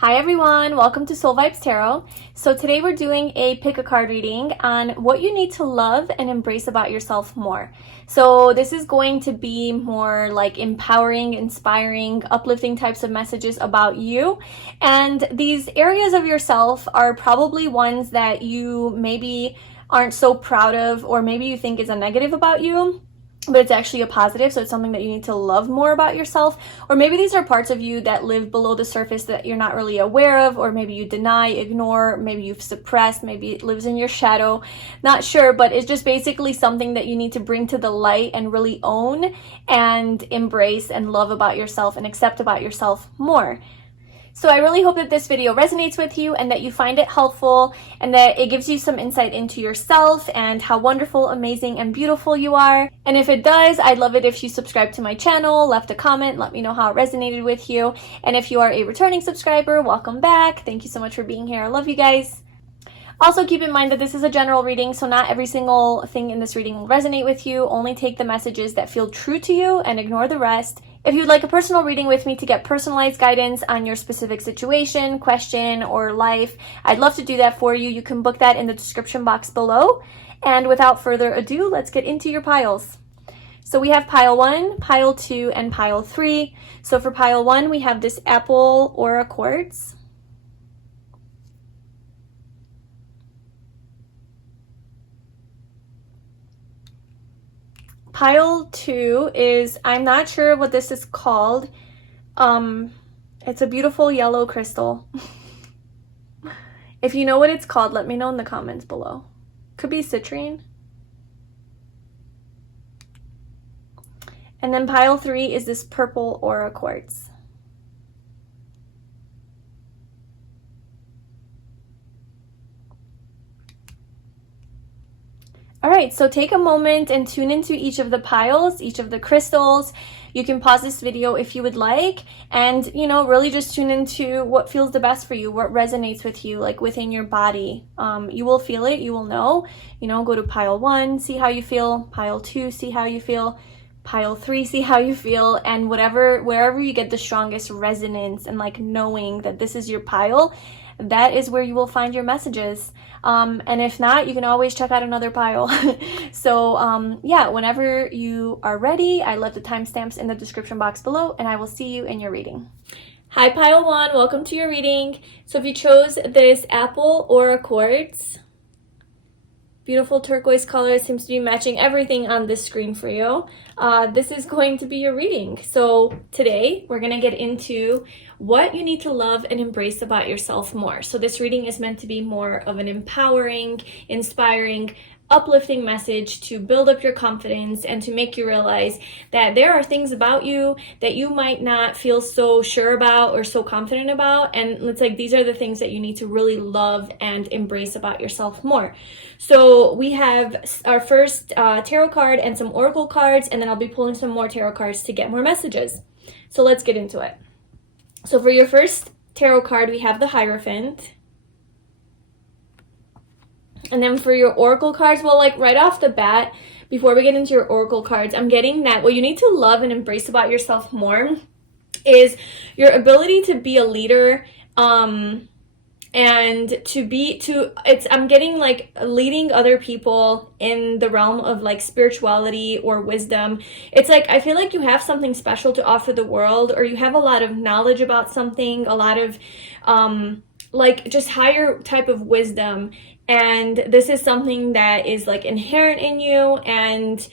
Hi everyone, welcome to Soul Vibes Tarot. So today we're doing a pick a card reading on what you need to love and embrace about yourself more. So this is going to be more like empowering, inspiring, uplifting types of messages about you. And these areas of yourself are probably ones that you maybe aren't so proud of, or maybe you think is a negative about you, but it's actually a positive, so it's something that you need to love more about yourself. Or maybe these are parts of you that live below the surface that you're not really aware of, or maybe you deny, ignore, maybe you've suppressed, maybe it lives in your shadow, not sure, but it's just basically something that you need to bring to the light and really own and embrace and love about yourself and accept about yourself more. So I really hope that this video resonates with you and that you find it helpful and that it gives you some insight into yourself and how wonderful, amazing, and beautiful you are. And if it does, I'd love it if you subscribe to my channel, left a comment, let me know how it resonated with you. And if you are a returning subscriber, welcome back. Thank you so much for being here. I love you guys. Also, keep in mind that this is a general reading, so not every single thing in this reading will resonate with you. Only take the messages that feel true to you and ignore the rest. If you'd like a personal reading with me to get personalized guidance on your specific situation, question, or life, I'd love to do that for you. You can book that in the description box below. And without further ado, let's get into your piles. So we have pile 1, pile 2, and pile 3. So for pile 1, we have this apple aura quartz. Pile 2 is, I'm not sure what this is called. It's a beautiful yellow crystal. If you know what it's called, let me know in the comments below. Could be citrine. And then pile 3 is this purple aura quartz. All right, so take a moment and tune into each of the piles, each of the crystals. You can pause this video if you would like, and really just tune into what feels the best for you, what resonates with you, like within your body. You will feel it, you will know. Go to pile 1, see how you feel. Pile 2, see how you feel. Pile 3, see how you feel. And wherever you get the strongest resonance and like knowing that this is your pile, that is where you will find your messages. And if not, you can always check out another pile. So yeah, whenever you are ready, I left the timestamps in the description box below, and I will see you in your reading. Hi pile 1, welcome to your reading. So if you chose this apple aura quartz, beautiful turquoise color, seems to be matching everything on this screen for you. This is going to be your reading. So today we're going to get into what you need to love and embrace about yourself more. So this reading is meant to be more of an empowering, inspiring, uplifting message to build up your confidence and to make you realize that there are things about you that you might not feel so sure about or so confident about, and it's like these are the things that you need to really love and embrace about yourself more. So we have our first tarot card and some oracle cards, and then I'll be pulling some more tarot cards to get more messages. So let's get into it. So for your first tarot card, we have the Hierophant. And then for your oracle cards, well, like right off the bat, before we get into your oracle cards, I'm getting that what you need to love and embrace about yourself more is your ability to be a leader, and I'm getting like leading other people in the realm of like spirituality or wisdom. It's like I feel like you have something special to offer the world, or you have a lot of knowledge about something, a lot of like just higher type of wisdom. And this is something that is like inherent in you, and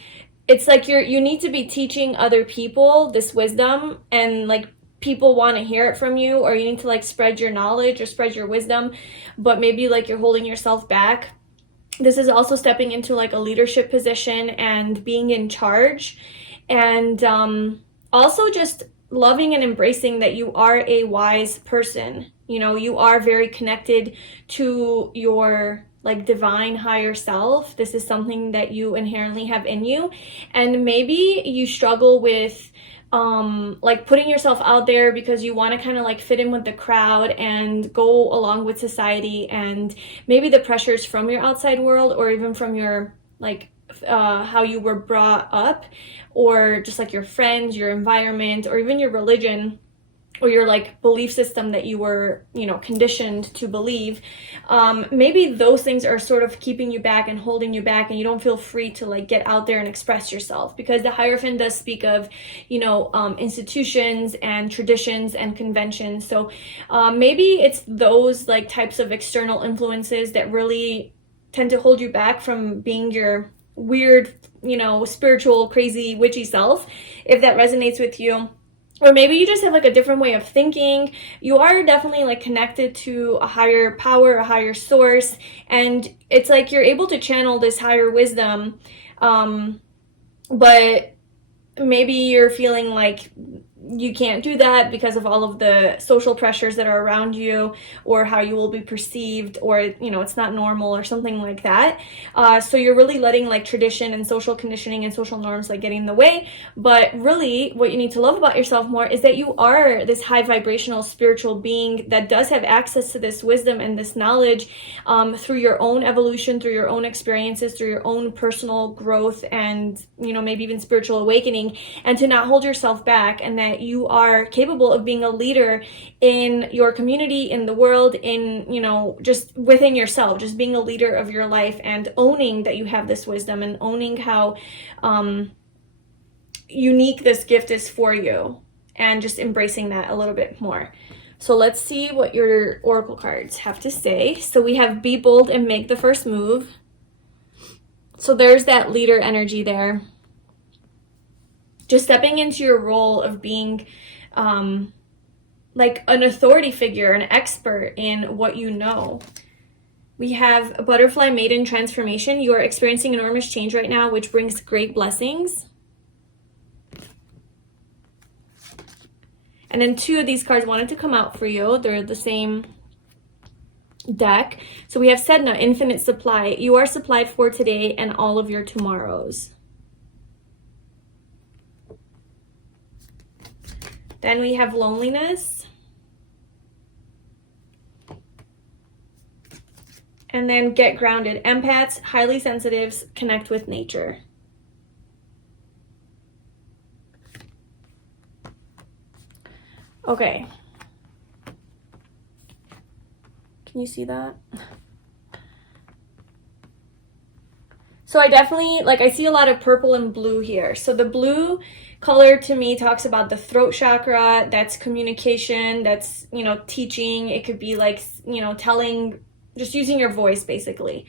it's like you need to be teaching other people this wisdom, and like people want to hear it from you, or you need to like spread your knowledge or spread your wisdom, but maybe like you're holding yourself back. This is also stepping into like a leadership position and being in charge, and also just loving and embracing that you are a wise person. You are very connected to your like divine higher self. This is something that you inherently have in you, and maybe you struggle with like putting yourself out there because you want to kind of like fit in with the crowd and go along with society, and maybe the pressures from your outside world, or even from your like how you were brought up, or just like your friends, your environment, or even your religion or your like belief system that you were, you know, conditioned to believe, maybe those things are sort of keeping you back and holding you back, and you don't feel free to like get out there and express yourself, because the Hierophant does speak of, you know, institutions and traditions and conventions. So maybe it's those like types of external influences that really tend to hold you back from being your weird, you know, spiritual, crazy, witchy self, if that resonates with you. Or maybe you just have like a different way of thinking. You are definitely like connected to a higher power, a higher source, and it's like you're able to channel this higher wisdom, but maybe you're feeling like you can't do that because of all of the social pressures that are around you, or how you will be perceived, or, you know, it's not normal or something like that. So you're really letting like tradition and social conditioning and social norms like get in the way. But really what you need to love about yourself more is that you are this high vibrational spiritual being that does have access to this wisdom and this knowledge through your own evolution, through your own experiences, through your own personal growth, and, you know, maybe even spiritual awakening, and to not hold yourself back, and that you are capable of being a leader in your community, in the world, in, you know, just within yourself, just being a leader of your life, and owning that you have this wisdom, and owning how unique this gift is for you, and just embracing that a little bit more. So let's see what your oracle cards have to say. So we have be bold and make the first move. So there's that leader energy there. Just stepping into your role of being like an authority figure, an expert in what you know. We have a butterfly maiden transformation. You are experiencing enormous change right now, which brings great blessings. And then two of these cards wanted to come out for you. They're the same deck. So we have Sedna, infinite supply. You are supplied for today and all of your tomorrows. Then we have loneliness. And then get grounded. Empaths, highly sensitives, connect with nature. Okay. Can you see that? So I definitely, like, I see a lot of purple and blue here. So the blue color to me talks about the throat chakra. That's communication, that's, you know, teaching. It could be like, you know, telling, just using your voice basically.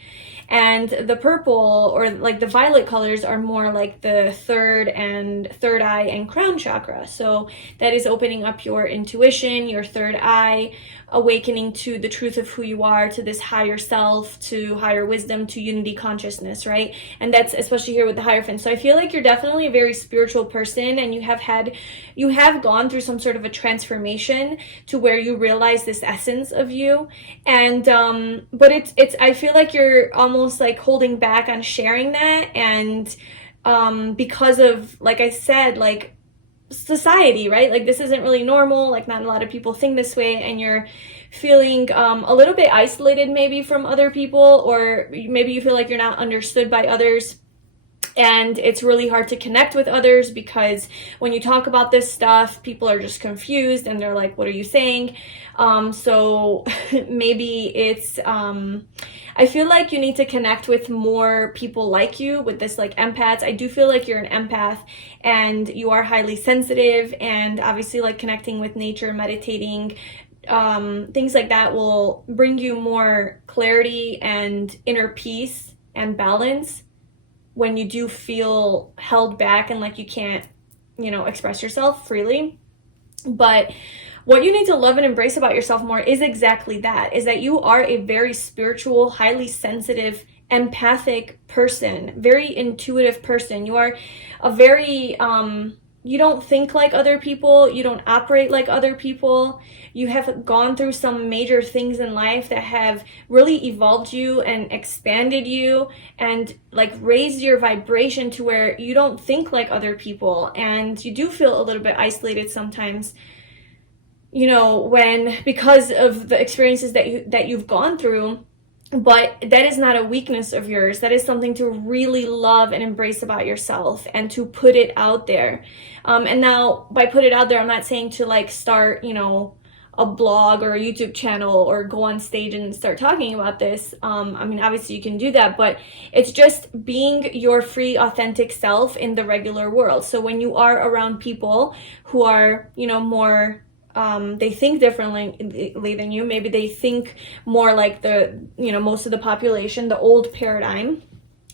And the purple, or like the violet colors, are more like the third eye and crown chakra. So that is opening up your intuition, your third eye, awakening to the truth of who you are, to this higher self, to higher wisdom, to unity consciousness, right? And that's especially here with the Hierophant. So I feel like you're definitely a very spiritual person, and you have gone through some sort of a transformation to where you realize this essence of you. And but it's I feel like you're almost like holding back on sharing that, and because of, like I said, like society, right? Like this isn't really normal, like not a lot of people think this way, and you're feeling a little bit isolated maybe from other people, or maybe you feel like you're not understood by others, and it's really hard to connect with others because when you talk about this stuff, people are just confused and they're like, what are you saying? So maybe it's I feel like you need to connect with more people like you, with this like empaths. I do feel like you're an empath and you are highly sensitive, and obviously like connecting with nature, meditating, things like that will bring you more clarity and inner peace and balance when you do feel held back and like you can't, you know, express yourself freely. But what you need to love and embrace about yourself more is exactly that, is that you are a very spiritual, highly sensitive, empathic person, very intuitive person. You are a very, you don't think like other people, you don't operate like other people. You have gone through some major things in life that have really evolved you and expanded you and like raised your vibration to where you don't think like other people, and you do feel a little bit isolated sometimes, you know, when, because of the experiences that you've gone through. But that is not a weakness of yours. That is something to really love and embrace about yourself, and to put it out there. And now, by put it out there, I'm not saying to like start, you know, a blog or a YouTube channel or go on stage and start talking about this. I mean, obviously you can do that, but it's just being your free, authentic self in the regular world. So when you are around people who are, you know, more they think differently than you. Maybe they think more like the, you know, most of the population, the old paradigm,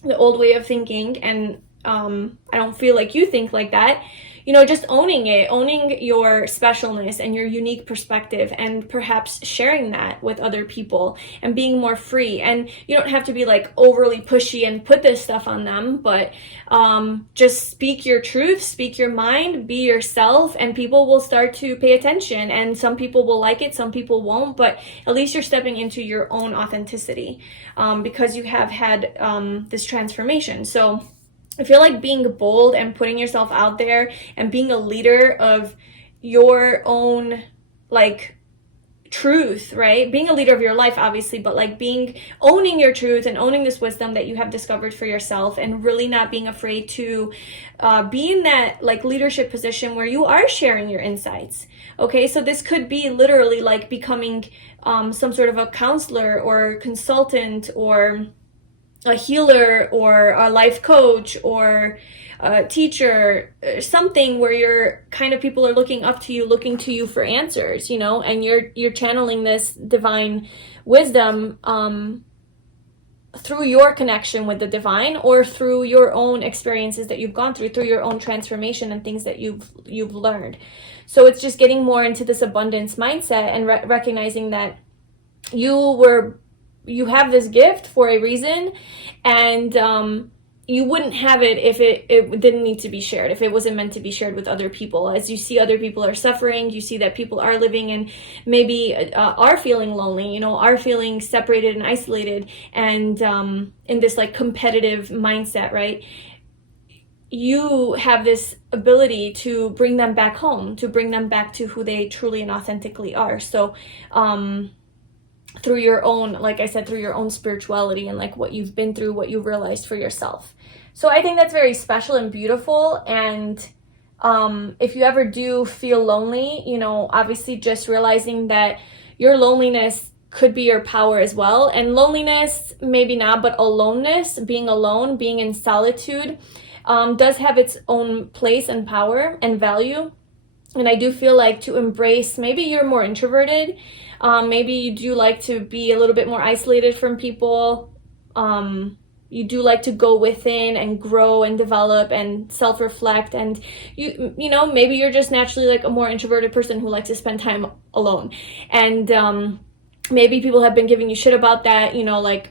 the old way of thinking, and I don't feel like you think like that. You know, just owning it, owning your specialness and your unique perspective, and perhaps sharing that with other people and being more free. And you don't have to be like overly pushy and put this stuff on them, but just speak your truth, speak your mind, be yourself, and people will start to pay attention. And some people will like it, some people won't, but at least you're stepping into your own authenticity because you have had this transformation. So I feel like being bold and putting yourself out there and being a leader of your own, like, truth, right? Being a leader of your life, obviously, but like owning your truth and owning this wisdom that you have discovered for yourself, and really not being afraid to be in that like leadership position where you are sharing your insights. Okay, so this could be literally like becoming some sort of a counselor or consultant or a healer or a life coach or a teacher, something where you're kind of, people are looking up to you, looking to you for answers, you know, and you're channeling this divine wisdom through your connection with the divine, or through your own experiences that you've gone through your own transformation and things that you've learned. So it's just getting more into this abundance mindset and recognizing that you have this gift for a reason, and you wouldn't have it if it didn't need to be shared, if it wasn't meant to be shared with other people. As you see other people are suffering, you see that people are living and maybe are feeling lonely, you know, are feeling separated and isolated, and in this like competitive mindset, right? You have this ability to bring them back home, to bring them back to who they truly and authentically are. So through your own, like I said, through your own spirituality and like what you've been through, what you've realized for yourself. So I think that's very special and beautiful. And if you ever do feel lonely, you know, obviously just realizing that your loneliness could be your power as well. And loneliness, maybe not, but aloneness, being alone, being in solitude, does have its own place and power and value. And I do feel like to embrace, maybe you're more introverted, maybe you do like to be a little bit more isolated from people, you do like to go within and grow and develop and self-reflect, and you know, maybe you're just naturally like a more introverted person who likes to spend time alone. And maybe people have been giving you shit about that, you know, like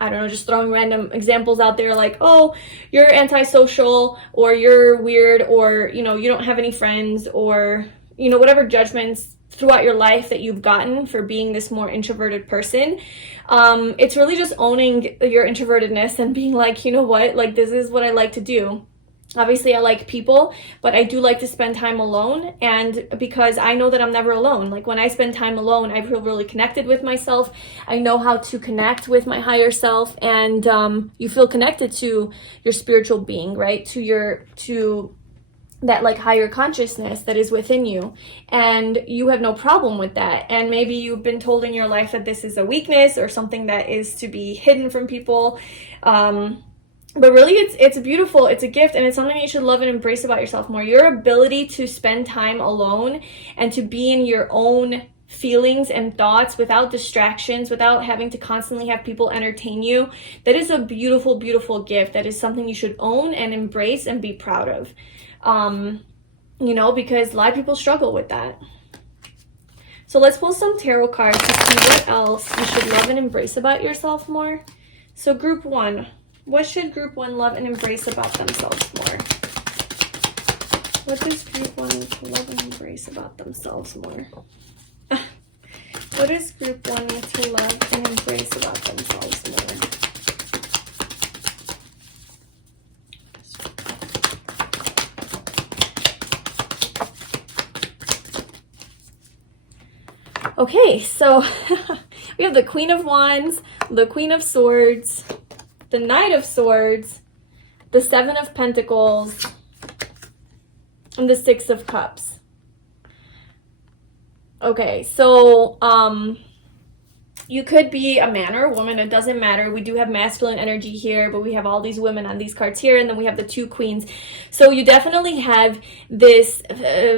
I don't know, just throwing random examples out there like, oh, you're antisocial, or you're weird, or, you know, you don't have any friends, or, you know, whatever judgments throughout your life that you've gotten for being this more introverted person. It's really just owning your introvertedness and being like, you know what, like, this is what I like to do. Obviously, I like people, but I do like to spend time alone, and because I know that I'm never alone. Like, when I spend time alone, I feel really connected with myself. I know how to connect with my higher self, and you feel connected to your spiritual being, right? To that like higher consciousness that is within you, and you have no problem with that. And maybe you've been told in your life that this is a weakness or something that is to be hidden from people. But really, it's beautiful, it's a gift, and it's something you should love and embrace about yourself more. Your ability to spend time alone and to be in your own feelings and thoughts without distractions, without having to constantly have people entertain you, that is a beautiful, beautiful gift. That is something you should own and embrace and be proud of. You know, because a lot of people struggle with that. So let's pull some tarot cards to see what else you should love and embrace about yourself more. So group one. What should group one love and embrace about themselves more? What does group one need to love and embrace about themselves more? What does group one need to love and embrace about themselves more? Okay, so we have the Queen of Wands, the Queen of Swords, the Knight of Swords, the Seven of Pentacles, and the Six of Cups. Okay, so you could be a man or a woman, it doesn't matter. We do have masculine energy here, but we have all these women on these cards here, and then we have the two queens. So you definitely have this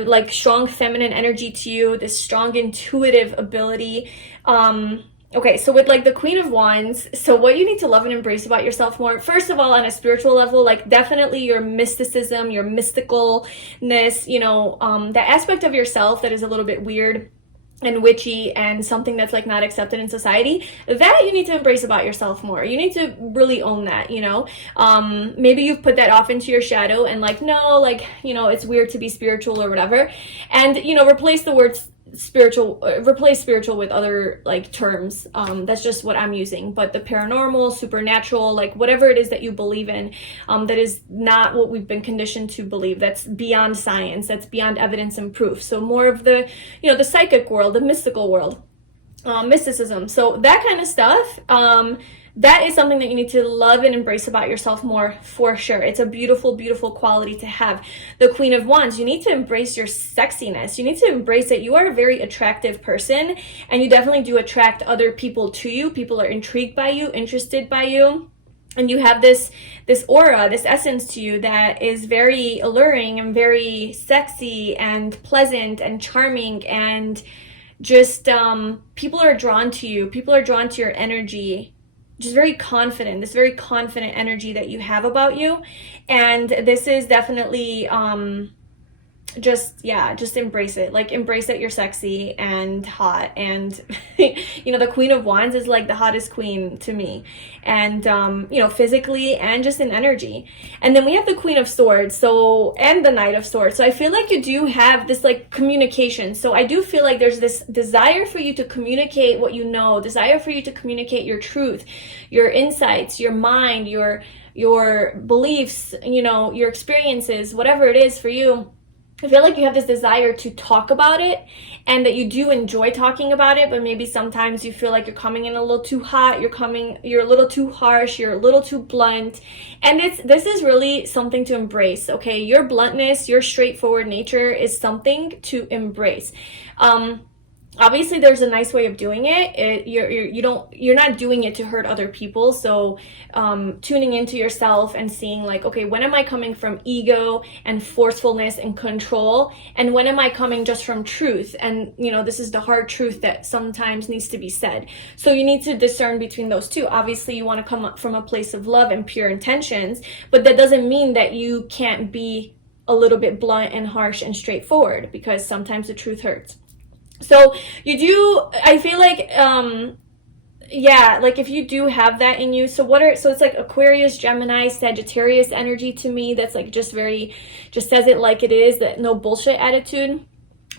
like strong feminine energy to you, this strong intuitive ability. Okay, so with like the Queen of Wands, so what you need to love and embrace about yourself more, first of all, on a spiritual level, like definitely your mysticism, your mysticalness, you know, that aspect of yourself that is a little bit weird and witchy and something that's like not accepted in society, that you need to embrace about yourself more. You need to really own that, you know. Maybe you've put that off into your shadow and like, no, like, you know, it's weird to be spiritual or whatever. And, you know, replace the words spiritual, replace spiritual with other like terms. That's just what I'm using. But the paranormal, supernatural, like whatever it is that you believe in, that is not what we've been conditioned to believe. That's beyond science, that's beyond evidence and proof. So more of the, you know, the psychic world, the mystical world, mysticism. So that kind of stuff, that is something that you need to love and embrace about yourself more, for sure. It's a beautiful, beautiful quality to have. The Queen of Wands, you need to embrace your sexiness. You need to embrace that you are a very attractive person, and you definitely do attract other people to you. People are intrigued by you, interested by you. And you have this aura, this essence to you that is very alluring and very sexy and pleasant and charming, and just people are drawn to you. People are drawn to your energy. Just very confident, this very confident energy that you have about you. And this is definitely just embrace it. Like, embrace that you're sexy and hot, and you know, the Queen of Wands is like the hottest queen to me, and you know, physically and just in energy. And then we have the Queen of Swords, so, and the Knight of Swords. So I feel like you do have this like communication. So I do feel like there's this desire for you to communicate what you know, desire for you to communicate your truth, your insights, your mind, your beliefs, you know, your experiences, whatever it is for you. I feel like you have this desire to talk about it, and that you do enjoy talking about it, but maybe sometimes you feel like you're coming in a little too hot, you're a little too harsh, you're a little too blunt. And this is really something to embrace, okay? Your bluntness, your straightforward nature is something to embrace. Obviously there's a nice way of doing it. You're not doing it to hurt other people. So tuning into yourself and seeing like, okay, when am I coming from ego and forcefulness and control, and when am I coming just from truth? And you know, this is the hard truth that sometimes needs to be said. So you need to discern between those two. Obviously you want to come up from a place of love and pure intentions, but that doesn't mean that you can't be a little bit blunt and harsh and straightforward, because sometimes the truth hurts. So you do, I feel like, yeah, like if you do have that in you, so it's like Aquarius, Gemini, Sagittarius energy to me. That's like just says it like it is, that no bullshit attitude.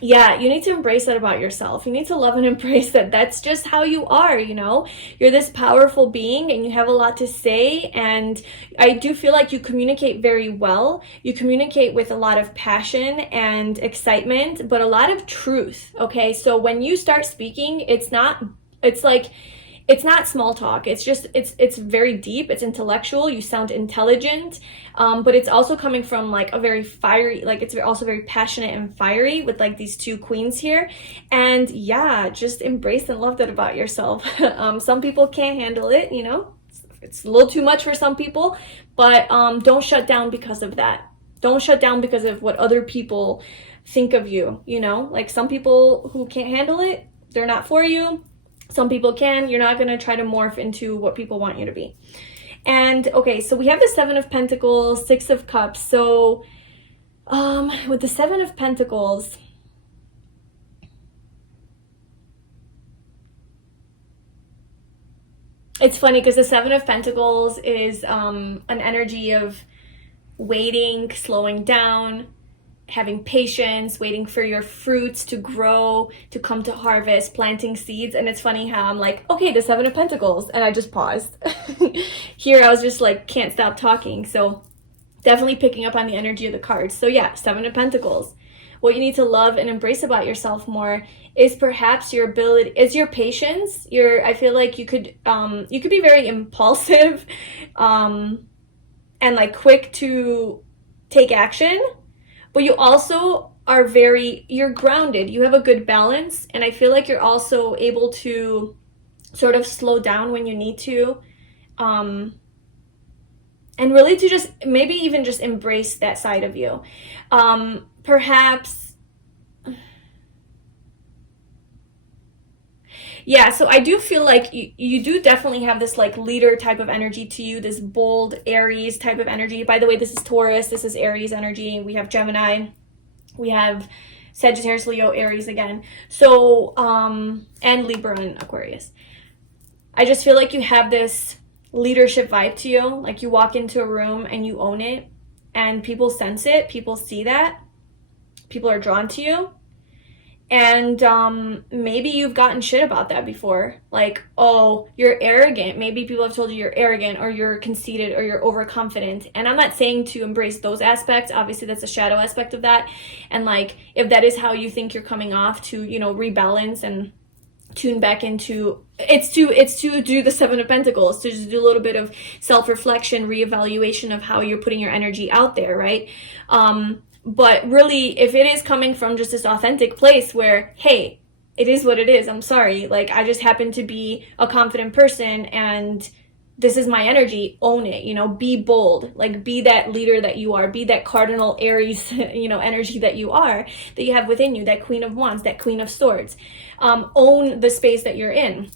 Yeah, you need to embrace that about yourself. You need to love and embrace that that's just how you are, you know? You're this powerful being and you have a lot to say, and I do feel like you communicate very well. You communicate with a lot of passion and excitement, but a lot of truth, okay? So when you start speaking, it's not small talk. It's very deep. It's intellectual. You sound intelligent, but it's also coming from like a very fiery, like it's also very passionate and fiery with like these two queens here. And yeah, just embrace and love that about yourself. Some people can't handle it, you know, it's a little too much for some people, but don't shut down because of that. Don't shut down because of what other people think of you, you know, like some people who can't handle it, they're not for you. Some people can. You're not going to try to morph into what people want you to be. And okay, so we have the Seven of Pentacles, Six of Cups. So with the Seven of Pentacles, it's funny because the Seven of Pentacles is an energy of waiting, slowing down, having patience, waiting for your fruits to grow, to come to harvest, planting seeds. And it's funny how I'm like, okay, the Seven of Pentacles, and I just paused. Here I was just like, can't stop talking. So definitely picking up on the energy of the cards. So yeah, Seven of Pentacles. what you need to love and embrace about yourself more is perhaps your ability, is your patience. I feel like you could be very impulsive, and like quick to take action, but you also are you're grounded. You have a good balance, and I feel like you're also able to sort of slow down when you need to, and really to just maybe even just embrace that side of you. Perhaps, yeah, so I do feel like you do definitely have this like leader type of energy to you, this bold Aries type of energy. By the way, this is Taurus, this is Aries energy. We have Gemini, we have Sagittarius, Leo, Aries again. So, and Libra and Aquarius. I just feel like you have this leadership vibe to you. Like you walk into a room and you own it, and people sense it, people see that, people are drawn to you. And maybe you've gotten shit about that before. Like, oh, you're arrogant. Maybe people have told you you're arrogant, or you're conceited, or you're overconfident. And I'm not saying to embrace those aspects. Obviously, that's a shadow aspect of that. And like, if that is how you think you're coming off, to, you know, rebalance and tune back into, it's to do the Seven of Pentacles, to just do a little bit of self-reflection, reevaluation of how you're putting your energy out there, right? But really, if it is coming from just this authentic place where, hey, it is what it is, I'm sorry, like I just happen to be a confident person and this is my energy, own it, you know, be bold, like be that leader that you are, be that cardinal Aries, you know, energy that you are, that you have within you, that Queen of Wands, that Queen of Swords. Own the space that you're in.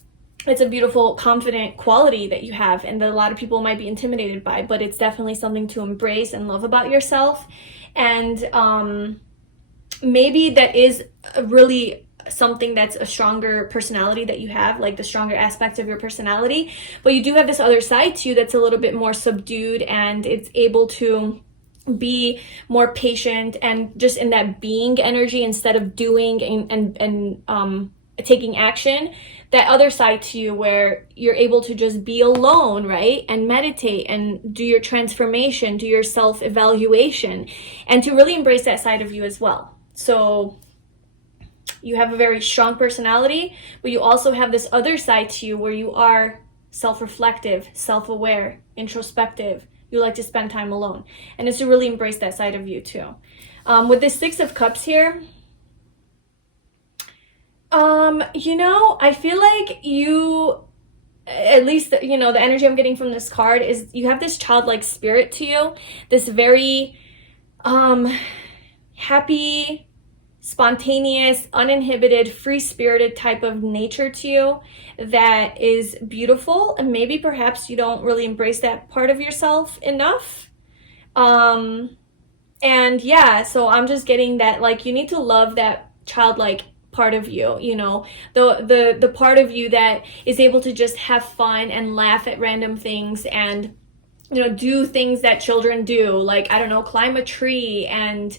It's a beautiful, confident quality that you have, and that a lot of people might be intimidated by, but it's definitely something to embrace and love about yourself. And maybe that is really something that's a stronger personality that you have, like the stronger aspect of your personality. But you do have this other side to you that's a little bit more subdued, and it's able to be more patient and just in that being energy instead of doing and taking action. That other side to you where you're able to just be alone, right? And meditate and do your transformation, do your self-evaluation, and to really embrace that side of you as well. So you have a very strong personality, but you also have this other side to you where you are self-reflective, self-aware, introspective. You like to spend time alone, and it's to really embrace that side of you too. With this Six of Cups here, you know, I feel like you, at least, you know, the energy I'm getting from this card is you have this childlike spirit to you, this very happy, spontaneous, uninhibited, free-spirited type of nature to you that is beautiful, and maybe perhaps you don't really embrace that part of yourself enough. And yeah, so I'm just getting that, like, you need to love that childlike part of you, you know, the part of you that is able to just have fun and laugh at random things and, you know, do things that children do, like, I don't know, climb a tree and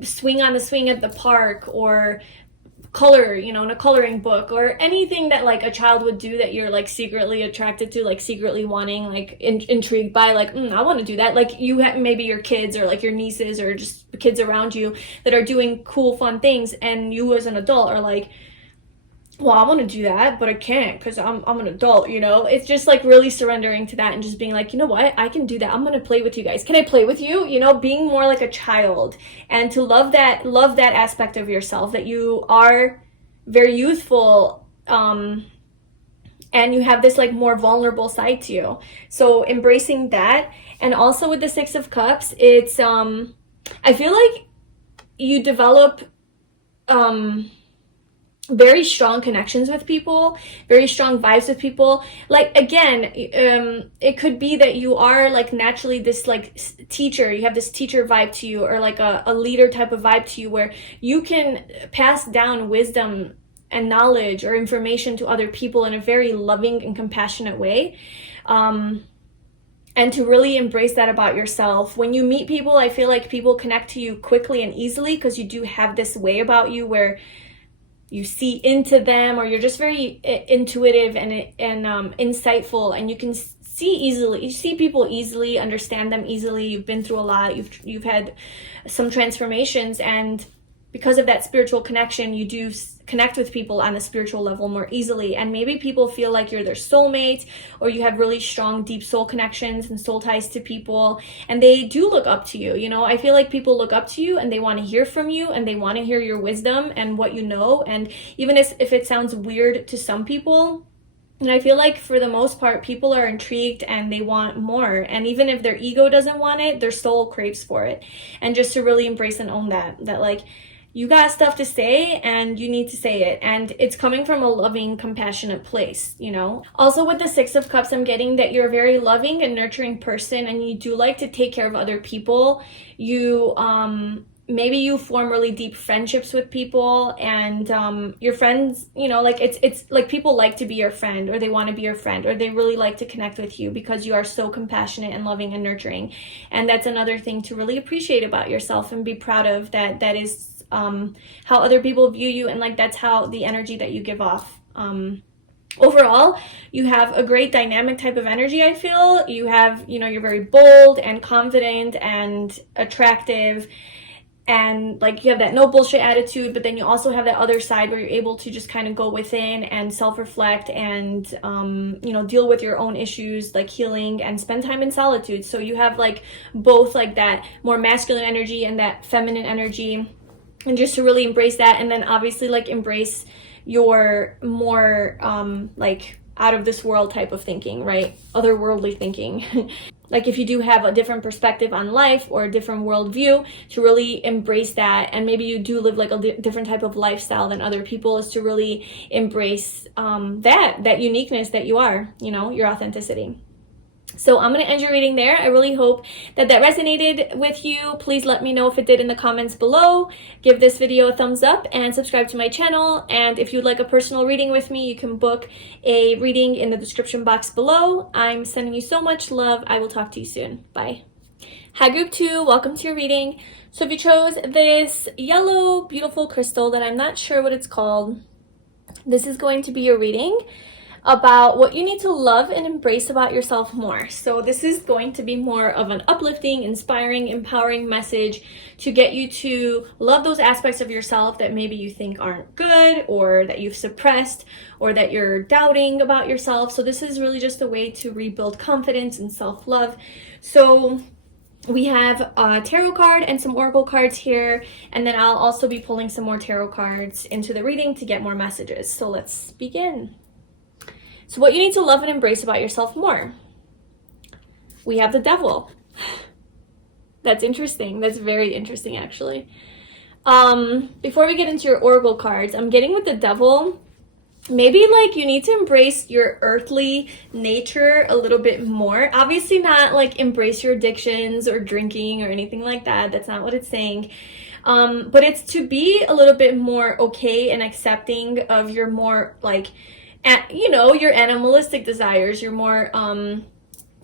swing on the swing at the park, or color, you know, in a coloring book, or anything that like a child would do that you're like secretly attracted to, like secretly wanting, like intrigued by, like, I want to do that. Like you have maybe your kids or like your nieces or just kids around you that are doing cool, fun things, and you as an adult are like, well, I want to do that, but I can't because I'm an adult, you know? It's just like really surrendering to that and just being like, you know what? I can do that. I'm going to play with you guys. Can I play with you? You know, being more like a child, and to love that aspect of yourself, that you are very youthful, and you have this like more vulnerable side to you. So embracing that. And also with the Six of Cups, it's, I feel like you develop, very strong connections with people, very strong vibes with people. Like, again, it could be that you are like naturally this like teacher, you have this teacher vibe to you, or like a leader type of vibe to you, where you can pass down wisdom and knowledge or information to other people in a very loving and compassionate way. And to really embrace that about yourself. When you meet people, I feel like people connect to you quickly and easily because you do have this way about you where you see into them, or you're just very intuitive and insightful, and you can see people easily, understand them easily. You've been through a lot. You've had some transformations, and because of that spiritual connection, you do connect with people on the spiritual level more easily. And maybe people feel like you're their soulmate, or you have really strong, deep soul connections and soul ties to people. And they do look up to you. You know, I feel like people look up to you and they want to hear from you, and they want to hear your wisdom and what you know. And even if it sounds weird to some people, and I feel like for the most part, people are intrigued and they want more. And even if their ego doesn't want it, their soul craves for it. And just to really embrace and own that like, you got stuff to say and you need to say it. And it's coming from a loving, compassionate place, you know. Also with the Six of Cups, I'm getting that you're a very loving and nurturing person, and you do like to take care of other people. You, maybe you form really deep friendships with people, and your friends, you know, like it's like people like to be your friend, or they want to be your friend, or they really like to connect with you because you are so compassionate and loving and nurturing. And that's another thing to really appreciate about yourself and be proud of, that is how other people view you, and like that's how the energy that you give off. Overall, you have a great dynamic type of energy, I feel. You have, you know, you're very bold and confident and attractive, and like you have that no bullshit attitude, but then you also have that other side where you're able to just kind of go within and self-reflect and you know, deal with your own issues, like healing, and spend time in solitude. So you have like both, like that more masculine energy and that feminine energy, and just to really embrace that. And then obviously like embrace your more like out of this world type of thinking, right? Otherworldly thinking. Like if you do have a different perspective on life or a different worldview, to really embrace that. And maybe you do live like a different type of lifestyle than other people, is to really embrace that uniqueness that you are, you know, your authenticity. So I'm going to end your reading there. I really hope that resonated with you. Please let me know if it did in the comments below. Give this video a thumbs up and subscribe to my channel. And if you'd like a personal reading with me, you can book a reading in the description box below. I'm sending you so much love. I will talk to you soon. Bye. Hi group 2, welcome to your reading. So if you chose this yellow beautiful crystal that I'm not sure what it's called, this is going to be your reading about what you need to love and embrace about yourself more. So this is going to be more of an uplifting, inspiring, empowering message to get you to love those aspects of yourself that maybe you think aren't good, or that you've suppressed, or that you're doubting about yourself. So this is really just a way to rebuild confidence and self-love. So we have a tarot card and some oracle cards here, and then I'll also be pulling some more tarot cards into the reading to get more messages. So let's begin. So what you need to love and embrace about yourself more. We have the Devil. That's interesting. That's very interesting, actually. Before we get into your oracle cards, I'm getting with the Devil, maybe like you need to embrace your earthly nature a little bit more. Obviously not like embrace your addictions or drinking or anything like that. That's not what it's saying. But it's to be a little bit more okay and accepting of your more like, you know, your animalistic desires, your more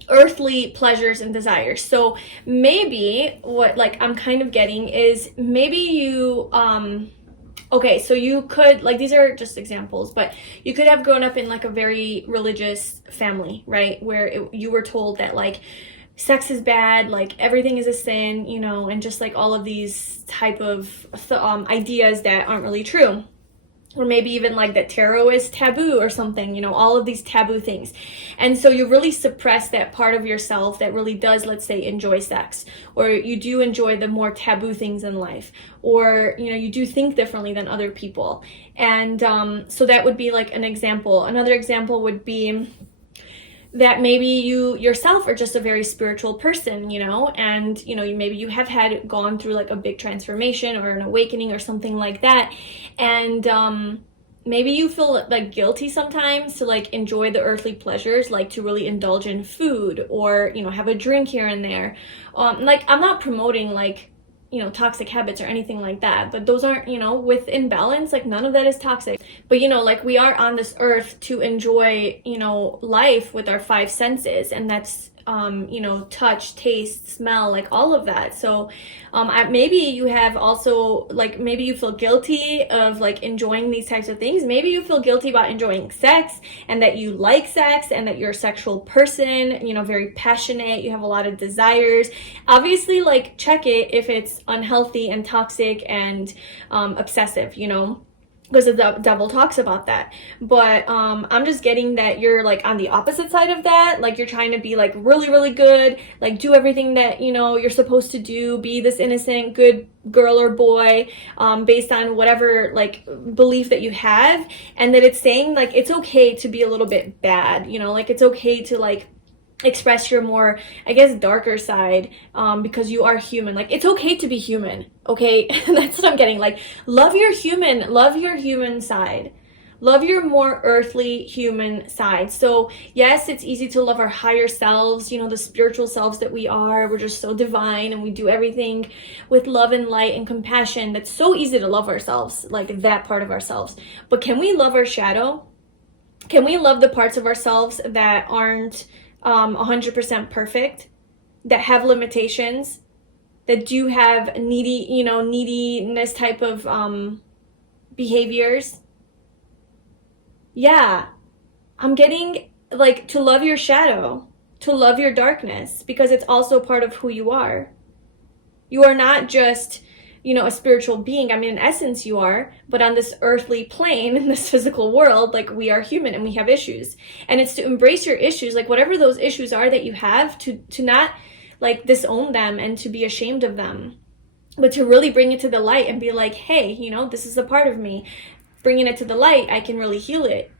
earthly pleasures and desires. So maybe what like I'm kind of getting is maybe you okay, so you could, like, these are just examples, but you could have grown up in like a very religious family, right, where you were told that like sex is bad, like everything is a sin, you know, and just like all of these type of ideas that aren't really true. Or maybe even like that tarot is taboo or something, you know, all of these taboo things. And so you really suppress that part of yourself that really does, let's say, enjoy sex, or you do enjoy the more taboo things in life, or, you know, you do think differently than other people. And so that would be like an example. Another example would be that maybe you yourself are just a very spiritual person, you know, and, you know, maybe you have gone through like a big transformation or an awakening or something like that. And maybe you feel like guilty sometimes to like enjoy the earthly pleasures, like to really indulge in food, or, you know, have a drink here and there. Like, I'm not promoting like, you know, toxic habits or anything like that, but those aren't, you know, within balance, like none of that is toxic. But, you know, like we are on this earth to enjoy, you know, life with our five senses, and that's you know, touch, taste, smell, like all of that. So maybe you have also, like, maybe you feel guilty of like enjoying these types of things. Maybe you feel guilty about enjoying sex, and that you like sex, and that you're a sexual person, you know, very passionate, you have a lot of desires. Obviously, like, check it if it's unhealthy and toxic and obsessive, you know, because the devil talks about that. But I'm just getting that you're like on the opposite side of that. Like, you're trying to be like really, really good, like do everything that, you know, you're supposed to do, be this innocent, good girl or boy, based on whatever like belief that you have. And that it's saying like it's okay to be a little bit bad, you know, like it's okay to like express your more, I guess, darker side, because you are human. Like, it's okay to be human, okay? That's what I'm getting. Like, love your human side. Love your more earthly human side. So yes, it's easy to love our higher selves, you know, the spiritual selves that we are. We're just so divine, and we do everything with love and light and compassion. That's so easy to love ourselves, like that part of ourselves. But can we love our shadow? Can we love the parts of ourselves that aren't 100% perfect, that have limitations, that do have neediness type of behaviors? Yeah, I'm getting like to love your shadow, to love your darkness, because it's also part of who you are. You are not just, you know, a spiritual being. I mean, in essence you are, but on this earthly plane, in this physical world, like, we are human and we have issues. And it's to embrace your issues, like whatever those issues are that you have, to not like disown them and to be ashamed of them, but to really bring it to the light and be like, hey, you know, this is a part of me. Bringing it to the light, I can really heal it,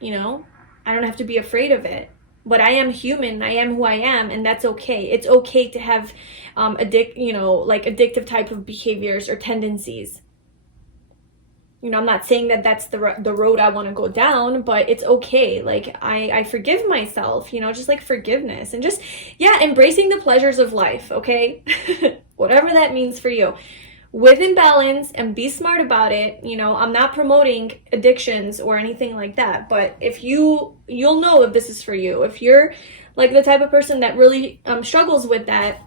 you know? I don't have to be afraid of it. But I am human, I am who I am, and that's okay. It's okay to have addictive type of behaviors or tendencies. You know, I'm not saying that that's the road I want to go down, but it's okay. Like, I forgive myself, you know, just like forgiveness, and just, yeah, embracing the pleasures of life, okay? Whatever that means for you. Within balance, and be smart about it. You know, I'm not promoting addictions or anything like that, but if you'll know if this is for you. If you're like the type of person that really struggles with that,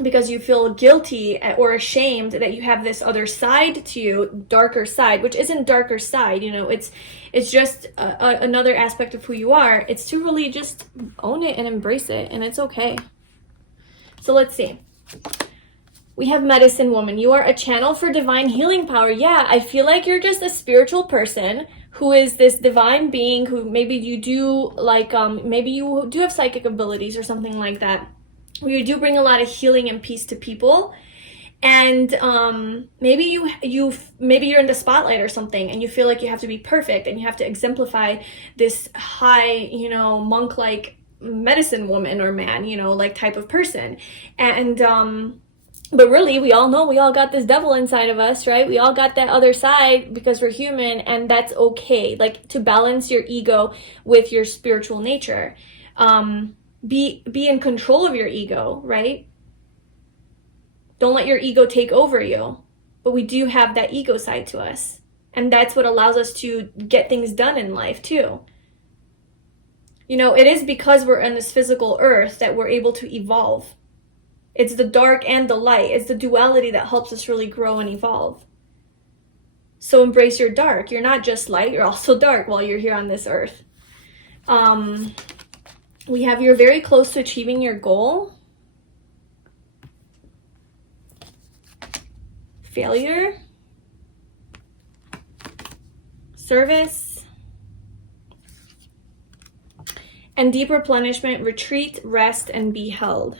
because you feel guilty or ashamed that you have this other side to you, darker side, which isn't darker side, you know, it's just another aspect of who you are. It's to really just own it and embrace it, and it's okay. So let's see. We have Medicine Woman. You are a channel for divine healing power. Yeah, I feel like you're just a spiritual person who is this divine being who maybe you do like, maybe you do have psychic abilities or something like that, where you do bring a lot of healing and peace to people. And maybe you're in the spotlight or something, and you feel like you have to be perfect and you have to exemplify this high, you know, monk-like medicine woman or man, you know, like type of person. And but really, we all know we all got this devil inside of us, right? We all got that other side because we're human, and that's okay. Like, to balance your ego with your spiritual nature. Be in control of your ego, right? Don't let your ego take over you. But we do have that ego side to us. And that's what allows us to get things done in life too. You know, it is because we're on this physical earth that we're able to evolve. It's the dark and the light. It's the duality that helps us really grow and evolve. So embrace your dark. You're not just light, you're also dark while you're here on this earth. We have you're very close to achieving your goal. Failure. Service. And deep replenishment, retreat, rest, and be held.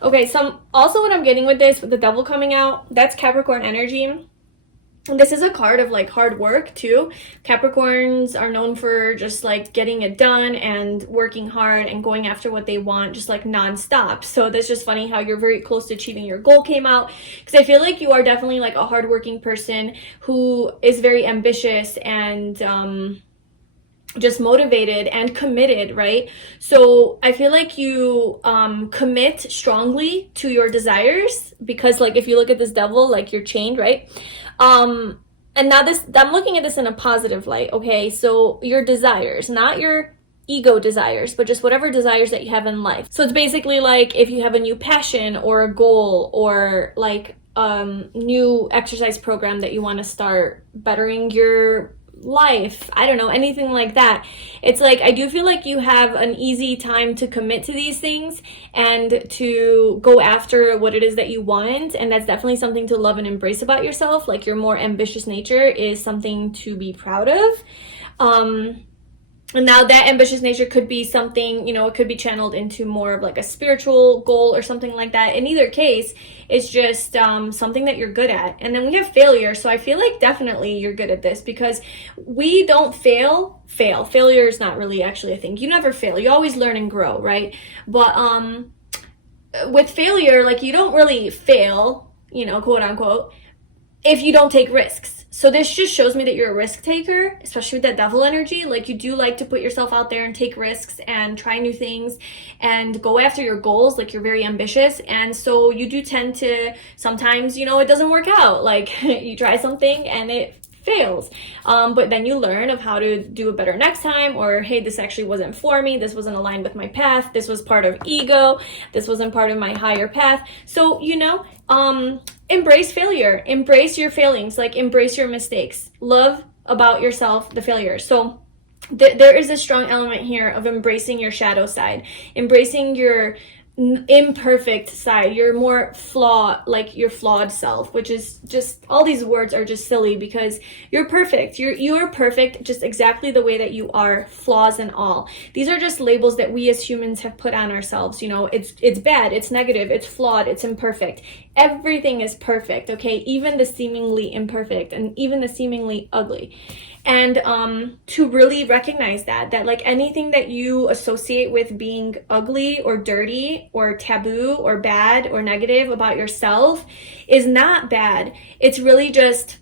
Okay, so also what I'm getting with this, with the devil coming out, that's Capricorn energy. And this is a card of like hard work too. Capricorns are known for just like getting it done and working hard and going after what they want, just like nonstop. So that's just funny how you're very close to achieving your goal came out, because I feel like you are definitely like a hardworking person who is very ambitious and just motivated and committed, right? So I feel like you commit strongly to your desires, because like if you look at this devil, like you're chained, right? And now this, I'm looking at this in a positive light, okay? So your desires, not your ego desires, but just whatever desires that you have in life. So it's basically like if you have a new passion or a goal or like new exercise program that you want to start, bettering your life, I don't know, anything like that. It's like I do feel like you have an easy time to commit to these things and to go after what it is that you want, and that's definitely something to love and embrace about yourself. Like your more ambitious nature is something to be proud of. And now that ambitious nature could be something, you know, it could be channeled into more of like a spiritual goal or something like that. In either case, it's just something that you're good at. And then we have failure. So I feel like definitely you're good at this, because we don't fail. Failure is not really actually a thing. You never fail. You always learn and grow, right? But with failure, like you don't really fail, you know, quote unquote, if you don't take risks. So this just shows me that you're a risk taker, especially with that devil energy. Like you do like to put yourself out there and take risks and try new things and go after your goals. Like you're very ambitious. And so you do tend to sometimes, you know, it doesn't work out. Like you try something and it fails. But then you learn of how to do it better next time, or hey, this actually wasn't for me. This wasn't aligned with my path. This was part of ego. This wasn't part of my higher path. So, you know, embrace failure, embrace your failings, like embrace your mistakes, love about yourself the failure. So there is a strong element here of embracing your shadow side, embracing your imperfect side, your more flawed, like your flawed self, which is just, all these words are just silly because you're perfect. You're perfect just exactly the way that you are, flaws and all. These are just labels that we as humans have put on ourselves. You know, it's bad, it's negative, it's flawed, it's imperfect. Everything is perfect, okay? Even the seemingly imperfect and even the seemingly ugly. And to really recognize that like anything that you associate with being ugly or dirty or taboo or bad or negative about yourself is not bad. It's really just,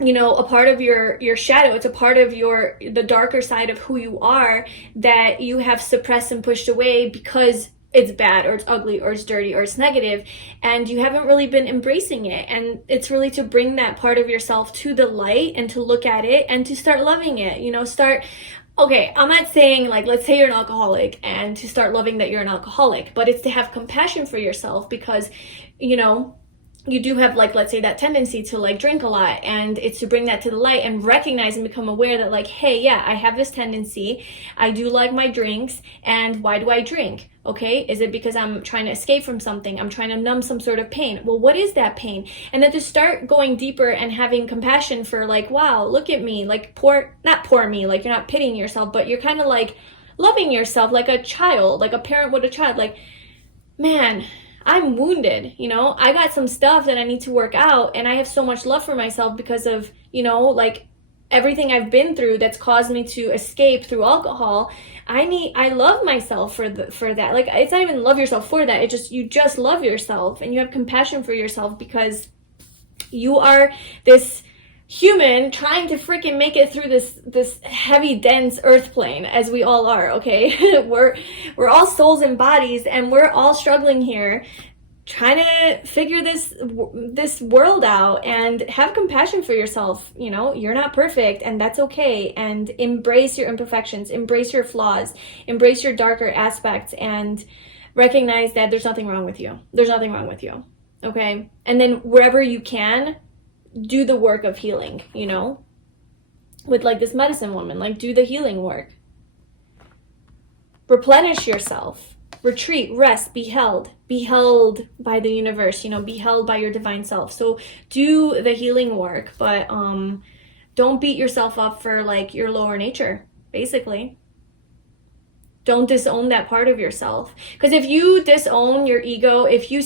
you know, a part of your shadow. It's a part of the darker side of who you are that you have suppressed and pushed away because it's bad or it's ugly or it's dirty or it's negative, and you haven't really been embracing it. And it's really to bring that part of yourself to the light and to look at it and to start loving it, you know, okay, I'm not saying like, let's say you're an alcoholic and to start loving that you're an alcoholic, but it's to have compassion for yourself because, you know, you do have, like, let's say that tendency to like drink a lot, and it's to bring that to the light and recognize and become aware that like, hey, yeah, I have this tendency. I do like my drinks. And why do I drink? Okay, is it because I'm trying to escape from something? I'm trying to numb some sort of pain. Well, what is that pain? And then to start going deeper and having compassion for like, wow, look at me, like not poor me, like you're not pitying yourself, but you're kind of like loving yourself like a child, like a parent would a child, like, man, I'm wounded, you know, I got some stuff that I need to work out, and I have so much love for myself because of, you know, like everything I've been through that's caused me to escape through alcohol. I love myself for that. Like, it's not even love yourself for that. You just love yourself and you have compassion for yourself because you are this human trying to freaking make it through this heavy, dense earth plane, as we all are, okay? we're all souls and bodies, and we're all struggling here trying to figure this world out. And have compassion for yourself. You know, you're not perfect, and that's okay. And embrace your imperfections, embrace your flaws, embrace your darker aspects, and recognize that there's nothing wrong with you. There's nothing wrong with you, okay? And then wherever you can, do the work of healing, you know, with like this medicine woman, like do the healing work. Replenish yourself, retreat, rest, be held by the universe, you know, be held by your divine self. So do the healing work, but don't beat yourself up for like your lower nature, basically. Don't disown that part of yourself. Because if you disown your ego, if you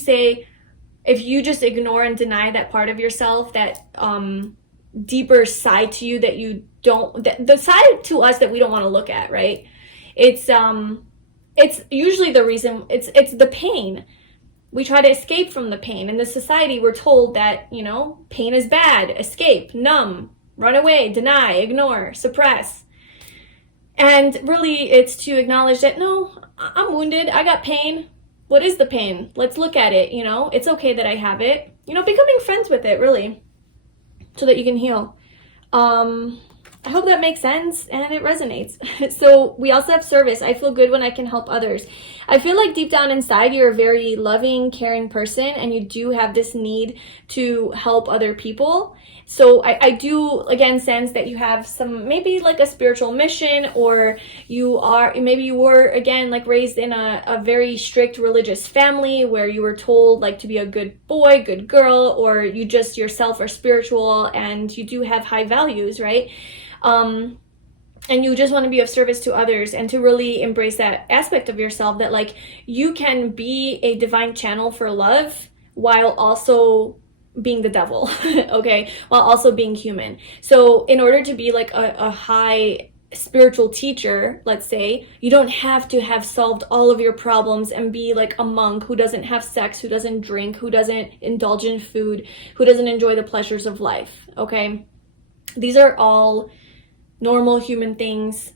just ignore and deny that part of yourself, that deeper side to you that you don't, the side to us that we don't want to look at, right? It's usually the reason, it's the pain. We try to escape from the pain. In the society, we're told that, you know, pain is bad, escape, numb, run away, deny, ignore, suppress. And really, it's to acknowledge that, no, I'm wounded, I got pain. What is the pain? Let's look at it, you know? It's okay that I have it. You know, becoming friends with it, really, so that you can heal. I hope that makes sense and it resonates. So we also have service. I feel good when I can help others. I feel like deep down inside, you're a very loving, caring person, and you do have this need to help other people. So I do, again, sense that you have some, maybe like a spiritual mission, or maybe you were, again, like raised in a very strict religious family where you were told like to be a good boy, good girl, or you just yourself are spiritual and you do have high values, right? And you just want to be of service to others and to really embrace that aspect of yourself, that like you can be a divine channel for love while also being the devil, okay, while also being human. So in order to be like a high spiritual teacher, let's say, you don't have to have solved all of your problems and be like a monk who doesn't have sex, who doesn't drink, who doesn't indulge in food, who doesn't enjoy the pleasures of life, okay? These are all normal human things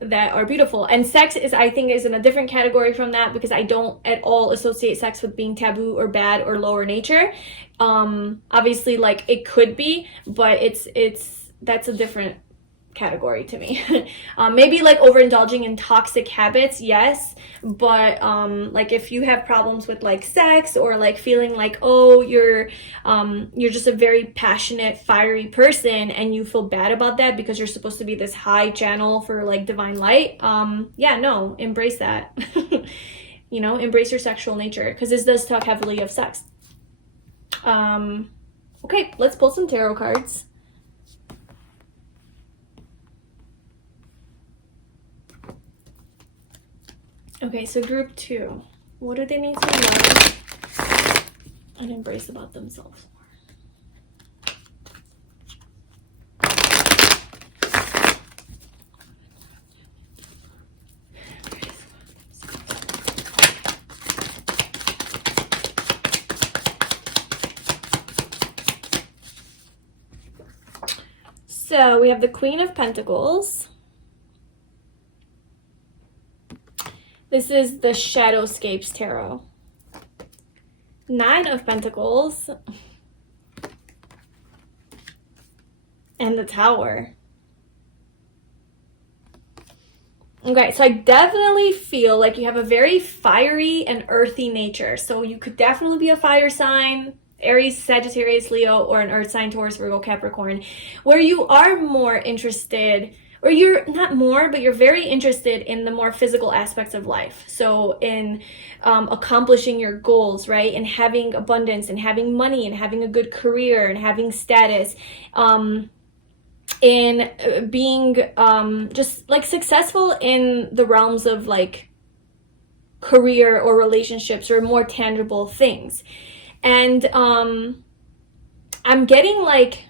that are beautiful. And sex is, I think, is in a different category from that, because I don't at all associate sex with being taboo or bad or lower nature. Obviously, like, it could be, but that's a different category to me. Maybe like overindulging in toxic habits, yes, but like if you have problems with like sex, or like feeling like, oh, you're just a very passionate, fiery person and you feel bad about that because you're supposed to be this high channel for like divine light, yeah, no, embrace that. You know, embrace your sexual nature, because this does talk heavily of sex. Okay, let's pull some tarot cards. Okay, so group 2. What do they need to love and embrace about themselves more? So we have the Queen of Pentacles. This is the Shadowscapes Tarot. 9 of Pentacles. And the Tower. Okay, so I definitely feel like you have a very fiery and earthy nature. So you could definitely be a fire sign, Aries, Sagittarius, Leo, or an earth sign, Taurus, Virgo, Capricorn, where you are more interested, or you're not more, but you're very interested in the more physical aspects of life. So in accomplishing your goals, right? And having abundance and having money and having a good career and having status, in being just like successful in the realms of like career or relationships or more tangible things. And I'm getting like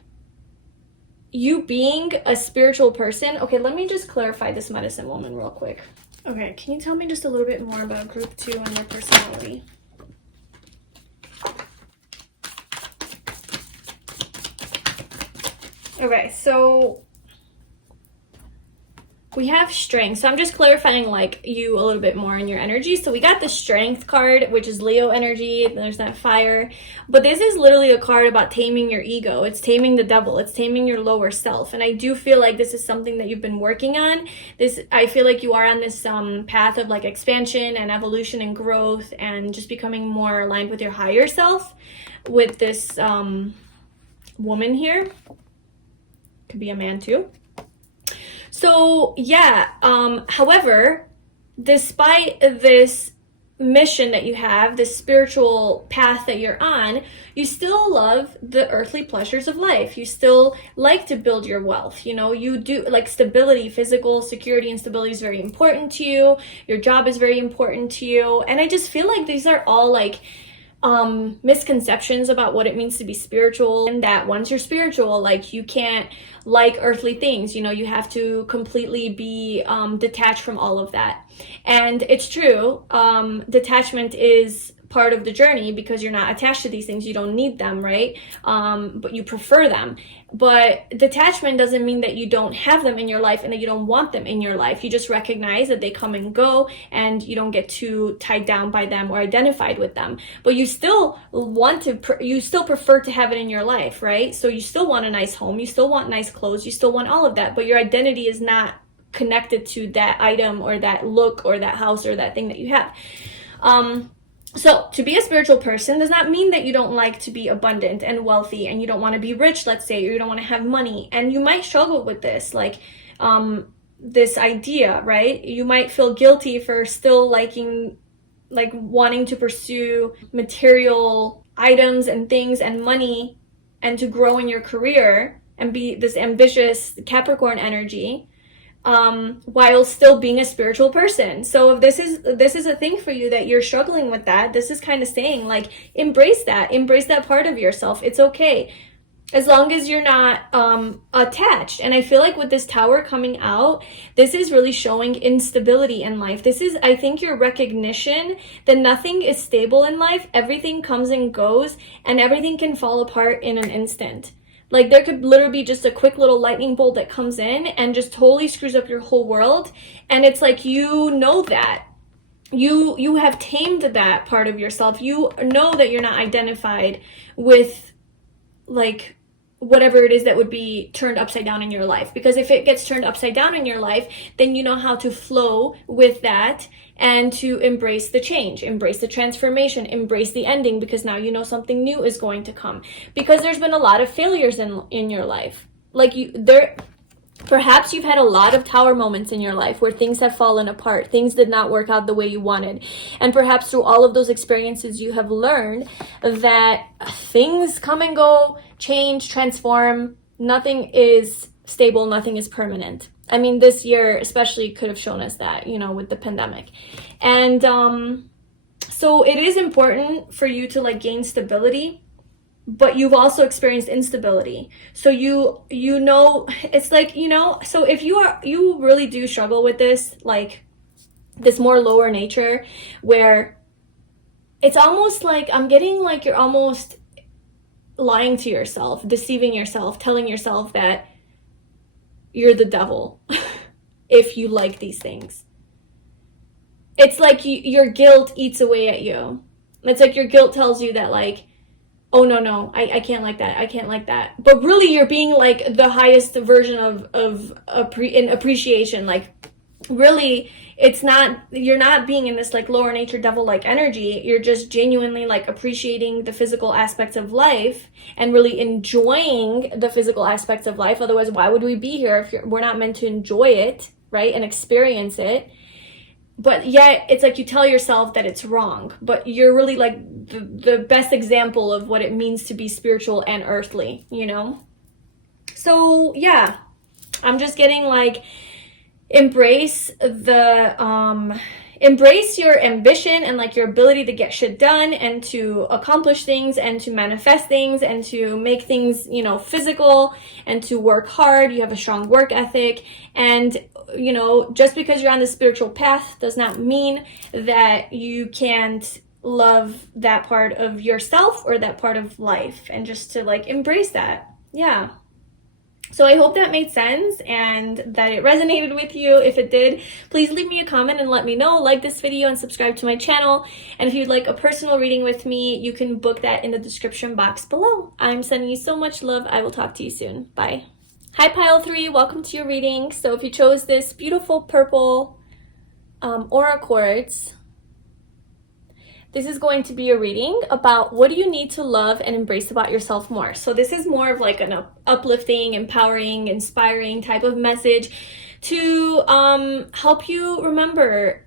you being a spiritual person. Okay, let me just clarify this medicine woman real quick. Okay, can you tell me just a little bit more about group 2 and their personality? Okay, so we have strength. So I'm just clarifying like you a little bit more in your energy. So we got the strength card, which is Leo energy. There's that fire. But this is literally a card about taming your ego. It's taming the devil. It's taming your lower self. And I do feel like this is something that you've been working on. I feel like you are on this path of like expansion and evolution and growth and just becoming more aligned with your higher self with this woman here. Could be a man too. So yeah, however, despite this mission that you have, this spiritual path that you're on, you still love the earthly pleasures of life. You still like to build your wealth. You know, you do like stability, physical security and stability is very important to you. Your job is very important to you. And I just feel like these are all like misconceptions about what it means to be spiritual, and that once you're spiritual, like you can't like earthly things, you know, you have to completely be detached from all of that. And it's true, detachment is part of the journey because you're not attached to these things. You don't need them, right? But you prefer them. But detachment doesn't mean that you don't have them in your life and that you don't want them in your life. You just recognize that they come and go and you don't get too tied down by them or identified with them. But you still want to, you still prefer to have it in your life, right? So you still want a nice home, you still want nice clothes, you still want all of that, but your identity is not connected to that item or that look or that house or that thing that you have. So to be a spiritual person does not mean that you don't like to be abundant and wealthy and you don't want to be rich, let's say, or you don't want to have money. And you might struggle with this, like this idea, right? You might feel guilty for still liking, like wanting to pursue material items and things and money and to grow in your career and be this ambitious Capricorn energy, while still being a spiritual person. So if this is a thing for you that you're struggling with that, this is kind of saying like, embrace that part of yourself. It's okay. As long as you're not attached. And I feel like with this Tower coming out, this is really showing instability in life. This is, I think, your recognition that nothing is stable in life. Everything comes and goes, and everything can fall apart in an instant. Like there could literally be just a quick little lightning bolt that comes in and just totally screws up your whole world. And it's like, you know that. You have tamed that part of yourself. You know that you're not identified with like whatever it is that would be turned upside down in your life. Because if it gets turned upside down in your life, then you know how to flow with that and to embrace the change, embrace the transformation, embrace the ending, because now you know something new is going to come. Because there's been a lot of failures in your life. Like perhaps you've had a lot of Tower moments in your life where things have fallen apart, things did not work out the way you wanted. And perhaps through all of those experiences, you have learned that things come and go, change, transform. Nothing is stable, nothing is permanent. I mean, this year especially could have shown us that, you know, with the pandemic. And so it is important for you to like gain stability, but you've also experienced instability. So you know, it's like, you know, so if you really do struggle with this, like this more lower nature where it's almost like, I'm getting like you're almost lying to yourself, deceiving yourself, telling yourself that you're the devil if you like these things. It's like your guilt eats away at you. It's like your guilt tells you that like, oh no, I can't like that, I can't like that. But really you're being like the highest version of appreciation. Like really it's not, you're not being in this like lower nature devil-like energy. You're just genuinely like appreciating the physical aspects of life and really enjoying the physical aspects of life. Otherwise, why would we be here if we're not meant to enjoy it, right? And experience it. But yet it's like you tell yourself that it's wrong, but you're really like the best example of what it means to be spiritual and earthly, you know? So yeah, I'm just getting like, embrace your ambition and like your ability to get shit done and to accomplish things and to manifest things and to make things, you know, physical and to work hard. You have a strong work ethic, and you know, just because you're on the spiritual path does not mean that you can't love that part of yourself or that part of life, and just to like embrace that. Yeah. So I hope that made sense and that it resonated with you. If it did, please leave me a comment and let me know. Like this video and subscribe to my channel. And if you'd like a personal reading with me, you can book that in the description box below. I'm sending you so much love. I will talk to you soon. Bye. Hi Pile 3, welcome to your reading. So if you chose this beautiful purple aura quartz, this is going to be a reading about what do you need to love and embrace about yourself more. So this is more of like an uplifting, empowering, inspiring type of message to help you remember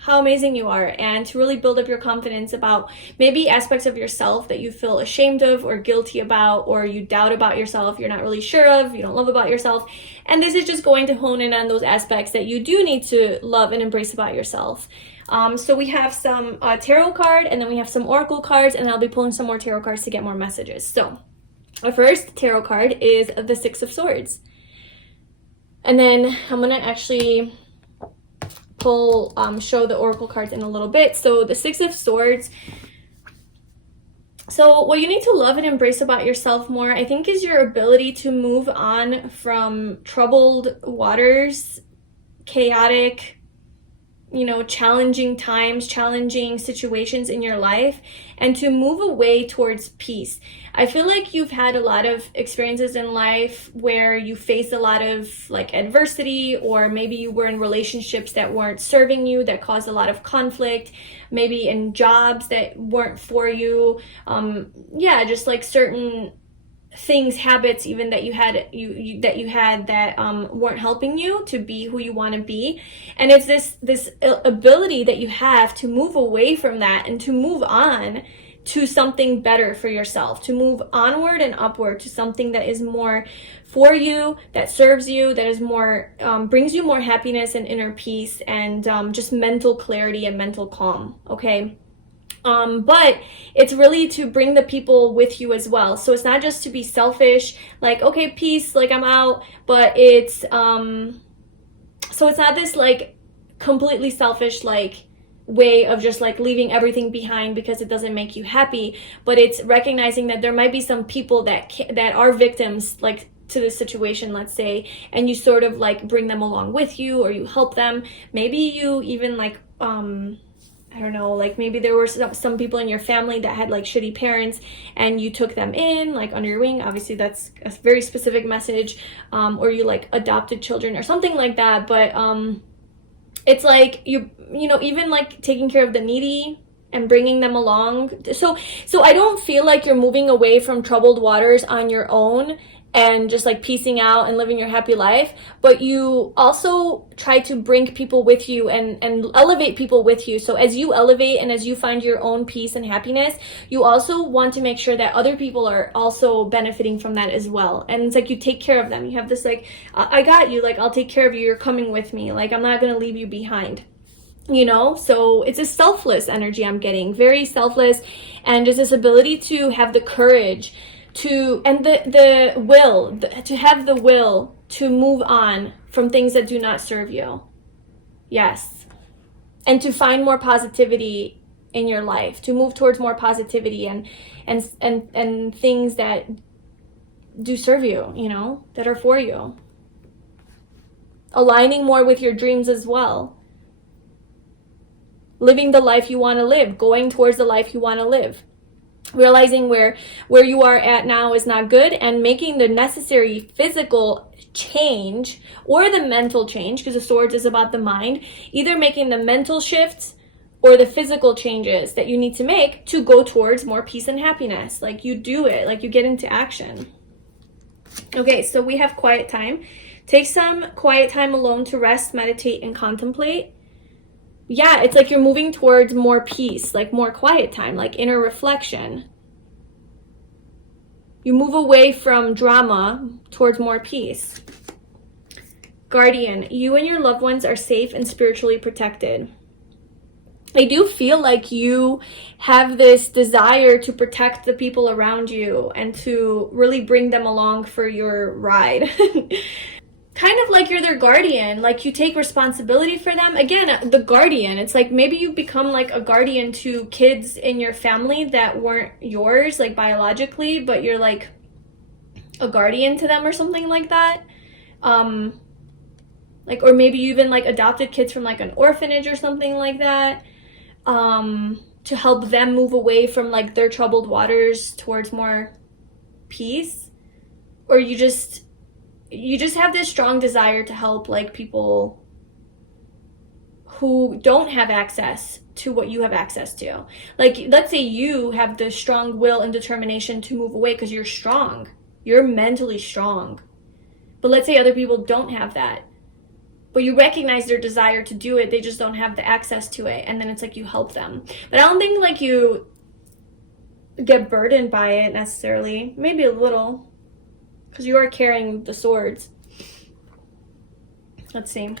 how amazing you are, and to really build up your confidence about maybe aspects of yourself that you feel ashamed of or guilty about, or you doubt about yourself, you're not really sure of, you don't love about yourself. And this is just going to hone in on those aspects that you do need to love and embrace about yourself. So we have some tarot card, and then we have some oracle cards, and I'll be pulling some more tarot cards to get more messages. So our first tarot card is the Six of Swords. And then I'm going to actually show the oracle cards in a little bit. So the Six of Swords. So what you need to love and embrace about yourself more, I think, is your ability to move on from troubled waters, chaotic, challenging times, challenging situations in your life, and to move away towards peace. I feel like you've had a lot of experiences in life where you faced a lot of like adversity, or maybe you were in relationships that weren't serving you, that caused a lot of conflict, maybe in jobs that weren't for you. Just like certain things, habits even that you had that weren't helping you to be who you want to be. And it's this ability that you have to move away from that and to move on to something better for yourself, to move onward and upward to something that is more for you, that serves you, that is more brings you more happiness and inner peace, and just mental clarity and mental calm. Okay. But it's really to bring the people with you as well. So it's not just to be selfish, like, okay, peace, like I'm out, but it's, so it's not this like completely selfish, like way of just like leaving everything behind because it doesn't make you happy, but it's recognizing that there might be some people that are victims, like to this situation, let's say, and you sort of like bring them along with you, or you help them. Maybe you even like, I don't know, like maybe there were some people in your family that had like shitty parents and you took them in like under your wing. Obviously that's a very specific message, or you like adopted children or something like that. But it's like you know, even like taking care of the needy and bringing them along. So I don't feel like you're moving away from troubled waters on your own and just like piecing out and living your happy life, but you also try to bring people with you and elevate people with you. So as you elevate and as you find your own peace and happiness, you also want to make sure that other people are also benefiting from that as well. And it's like you take care of them. You have this like, I got you, like I'll take care of you, you're coming with me, like I'm not gonna leave you behind. So it's a selfless energy I'm getting, very selfless, and just this ability to have the courage to, and the will, to have the will to move on from things that do not serve you. Yes. And to find more positivity in your life, to move towards more positivity and things that do serve you, that are for you. Aligning more with your dreams as well. Living the life you want to live, going towards the life you want to live. Realizing where you are at now is not good, and making the necessary physical change or the mental change, because the swords is about the mind, either making the mental shifts or the physical changes that you need to make to go towards more peace and happiness. Like you do it, like you get into action. Okay, so we have quiet time. Take some quiet time alone to rest, meditate, and contemplate. Yeah, it's like you're moving towards more peace, like more quiet time, like inner reflection. You move away from drama towards more peace. Guardian, you and your loved ones are safe and spiritually protected. I do feel like you have this desire to protect the people around you and to really bring them along for your ride. Kind of like you're their guardian, like you take responsibility for them. Again, the guardian, it's like maybe you become like a guardian to kids in your family that weren't yours, like biologically, but you're like a guardian to them or something like that. Like, or maybe you even like adopted kids from like an orphanage or something like that, to help them move away from like their troubled waters towards more peace. Or you just have this strong desire to help like people who don't have access to what you have access to. Like, let's say you have the strong will and determination to move away because you're strong. You're mentally strong. But let's say other people don't have that. But you recognize their desire to do it. They just don't have the access to it. And then it's like you help them. But I don't think like you get burdened by it necessarily. Maybe a little. Because you are carrying the swords. Let's see.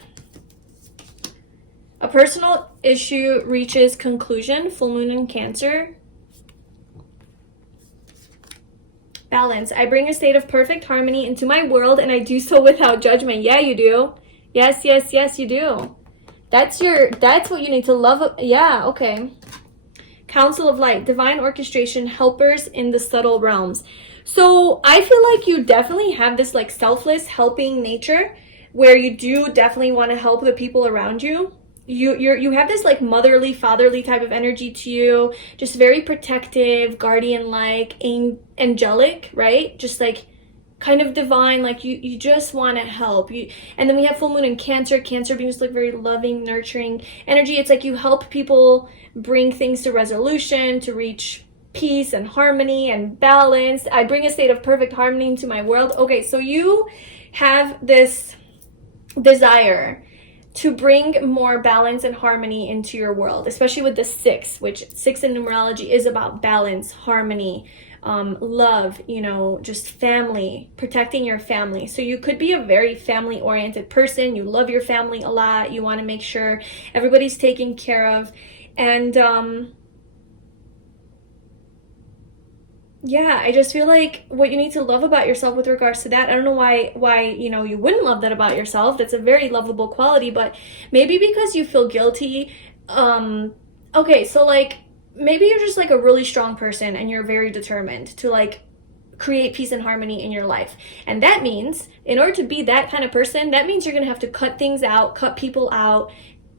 A personal issue reaches conclusion. Full moon in Cancer. Balance. I bring a state of perfect harmony into my world, and I do so without judgment. Yeah, you do. Yes, yes, yes, you do. That's what you need to love. Yeah, okay. Council of Light, divine orchestration, helpers in the subtle realms. So I feel like you definitely have this like selfless helping nature where you do definitely want to help the people around you. You have this like motherly, fatherly type of energy to you, just very protective, guardian-like, angelic, right? Just like kind of divine, like you just want to help you. And then we have full moon in Cancer being just like very loving, nurturing energy. It's like you help people bring things to resolution, to reach peace and harmony and balance. I bring a state of perfect harmony into my world. Okay, so you have this desire to bring more balance and harmony into your world, especially with the 6, which 6 in numerology is about balance, harmony, love, you know, just family, protecting your family. So you could be a very family oriented person. You love your family a lot. You want to make sure everybody's taken care of. And yeah, I just feel like what you need to love about yourself with regards to that, I don't know why you know, you wouldn't love that about yourself. That's a very lovable quality, but maybe because you feel guilty. Okay, so like maybe you're just like a really strong person and you're very determined to like create peace and harmony in your life. And that means in order to be that kind of person, that means you're gonna have to cut things out, cut people out,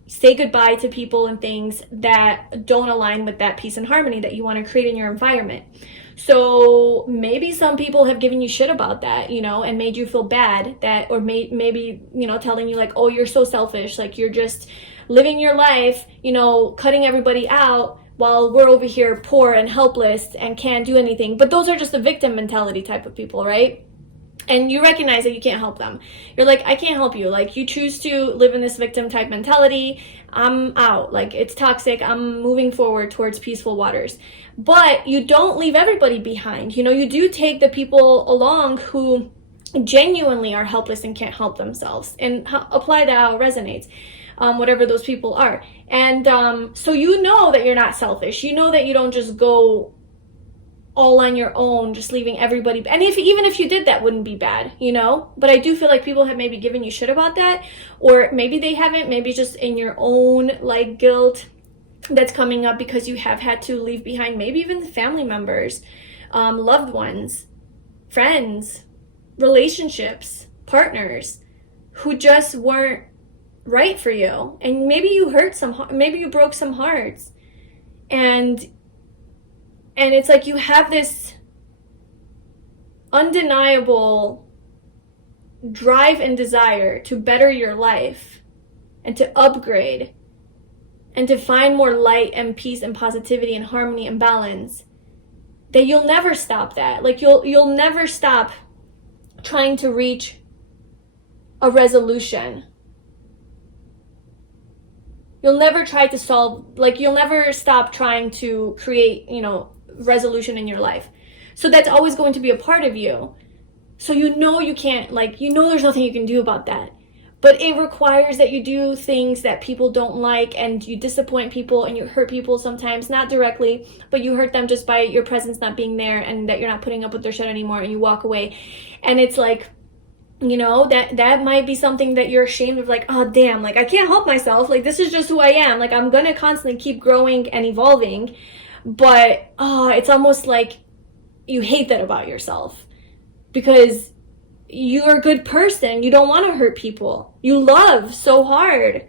say goodbye to people and things that don't align with that peace and harmony that you want to create in your environment. So maybe some people have given you shit about that, you know, and made you feel bad, that, or maybe, you know, telling you like, oh, you're so selfish, like you're just living your life, you know, cutting everybody out while we're over here poor and helpless and can't do anything. But those are just the victim mentality type of people, right? And you recognize that you can't help them. You're like, I can't help you. Like, you choose to live in this victim type mentality. I'm out. Like, it's toxic. I'm moving forward towards peaceful waters. But you don't leave everybody behind. You know, you do take the people along who genuinely are helpless and can't help themselves, and apply that how it resonates. Whatever those people are. And so you know that you're not selfish. You know that you don't just go all on your own, just leaving everybody. And even if you did, that wouldn't be bad, you know? But I do feel like people have maybe given you shit about that, or maybe they haven't. Maybe just in your own like guilt that's coming up because you have had to leave behind maybe even family members, loved ones, friends, relationships, partners who just weren't right for you. And maybe you maybe you broke some hearts, and it's like you have this undeniable drive and desire to better your life and to upgrade and to find more light and peace and positivity and harmony and balance, that you'll never stop that. Like you'll never stop trying to reach a resolution. You'll never try to solve, like you'll never stop trying to create, you know, resolution in your life. So that's always going to be a part of you. So you know you can't, like, you know there's nothing you can do about that. But it requires that you do things that people don't like, and you disappoint people and you hurt people sometimes, not directly, but you hurt them just by your presence not being there, and that you're not putting up with their shit anymore, and you walk away. And it's like, you know, that might be something that you're ashamed of, like, oh damn, like I can't help myself, like this is just who I am, like I'm gonna constantly keep growing and evolving. But it's almost like you hate that about yourself, because you're a good person. You don't want to hurt people. You love so hard.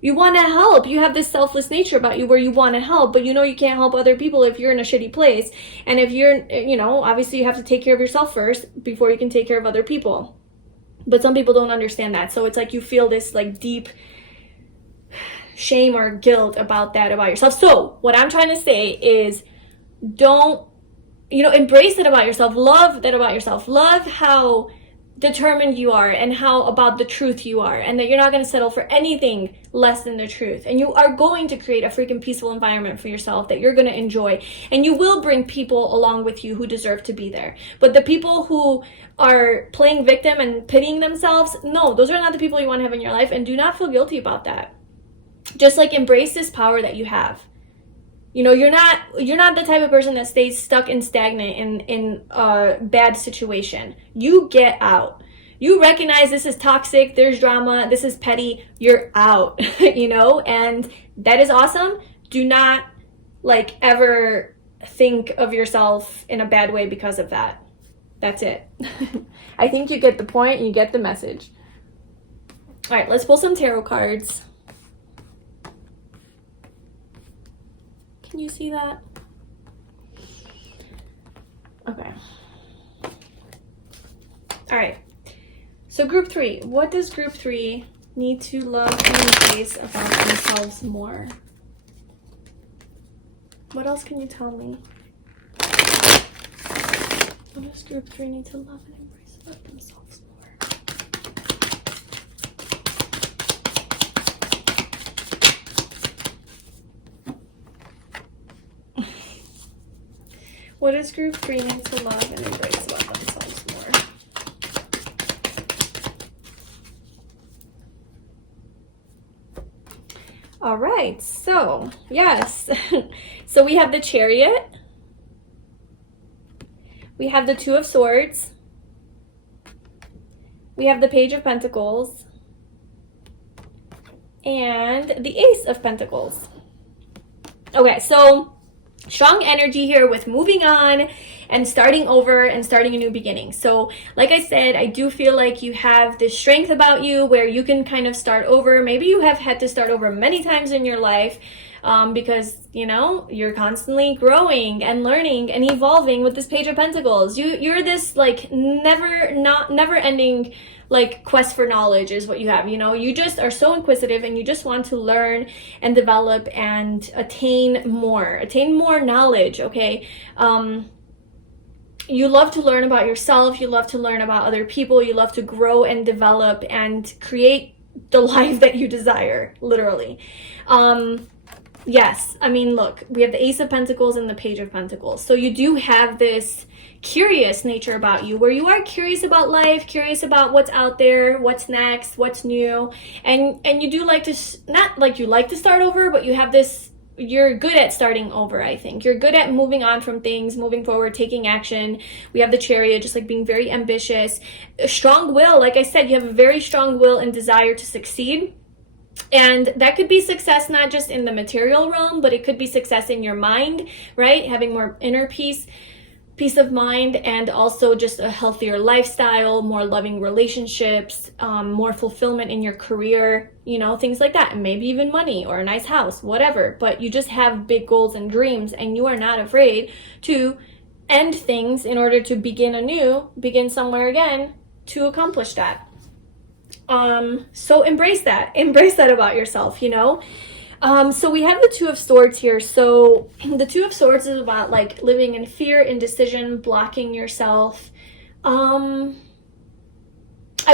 You want to help. You have this selfless nature about you where you want to help, but you know you can't help other people if you're in a shitty place. And if you're, you know, obviously you have to take care of yourself first before you can take care of other people. But some people don't understand that. So it's like you feel this like deep shame or guilt about yourself. So what I'm trying to say is, don't, you know, embrace that about yourself. Love that about yourself. Love how determined you are and how about the truth you are, and that you're not going to settle for anything less than the truth. And you are going to create a freaking peaceful environment for yourself that you're going to enjoy, and you will bring people along with you who deserve to be there. But the people who are playing victim and pitying themselves, no, those are not the people you want to have in your life, and do not feel guilty about that. Just like embrace this power that you have. You know, you're not the type of person that stays stuck and stagnant in a bad situation. You get out. you recognize this is toxic, there's drama, this is petty, you're out, you know, and that is awesome. Do not like ever think of yourself in a bad way because of that. That's it. I think you get the point, you get the message. All right, let's pull some tarot cards. Can you see that? Okay. All right. So group 3, what does group 3 need to love and embrace about themselves more? What else can you tell me? What does group 3 need to love and embrace about themselves more? What does group 3 need to love and embrace about themselves more? All right, so yes. So we have the Chariot. We have the Two of Swords. We have the Page of Pentacles. And the Ace of Pentacles. Okay, so strong energy here with moving on and starting over and starting a new beginning. So like I said, I do feel like you have this strength about you where you can kind of start over. Maybe you have had to start over many times in your life because, you know, you're constantly growing and learning and evolving with this Page of Pentacles. You're this like never ending like quest for knowledge is what you have, you know. You just are so inquisitive and you just want to learn and develop and attain more knowledge. Okay. You love to learn about yourself, you love to learn about other people, you love to grow and develop and create the life that you desire, literally. Yes, I mean, look, we have the Ace of Pentacles and the Page of Pentacles. So you do have this curious nature about you where you are curious about life, curious about what's out there, what's next, what's new. And you do like to, not like you like to start over, but you have this, you're good at starting over, I think. You're good at moving on from things, moving forward, taking action. We have the Chariot, just like being very ambitious. A strong will, like I said, you have a very strong will and desire to succeed. And that could be success not just in the material realm, but it could be success in your mind, right? Having more inner peace of mind, and also just a healthier lifestyle, more loving relationships, more fulfillment in your career, you know, things like that. And maybe even money or a nice house, whatever. But you just have big goals and dreams, and you are not afraid to end things in order to begin anew, begin somewhere again to accomplish that. So embrace that about yourself, you know. So we have the Two of Swords here. So the Two of Swords is about like living in fear, indecision, blocking yourself. I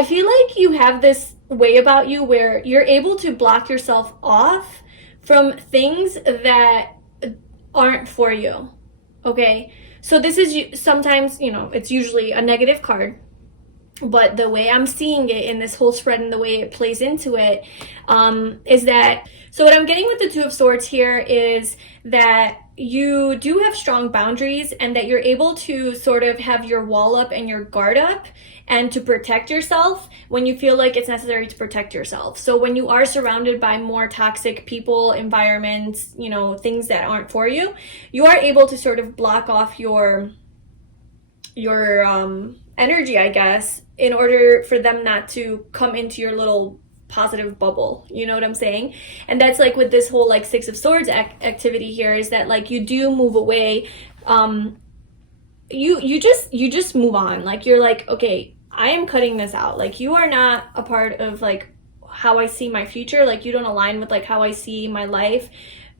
feel like you have this way about you where you're able to block yourself off from things that aren't for you. Okay. So this is sometimes, you know, it's usually a negative card. But the way I'm seeing it in this whole spread and the way it plays into it is that, so what I'm getting with the Two of Swords here is that you do have strong boundaries and that you're able to sort of have your wall up and your guard up and to protect yourself when you feel like it's necessary to protect yourself. So when you are surrounded by more toxic people, environments, you know, things that aren't for you, you are able to sort of block off your energy, I guess, in order for them not to come into your little positive bubble. You know what I'm saying? And that's like with this whole like Six of Swords activity here, is that like you do move away. You just move on. Like you're like, okay, I am cutting this out. Like you are not a part of like how I see my future. Like you don't align with like how I see my life,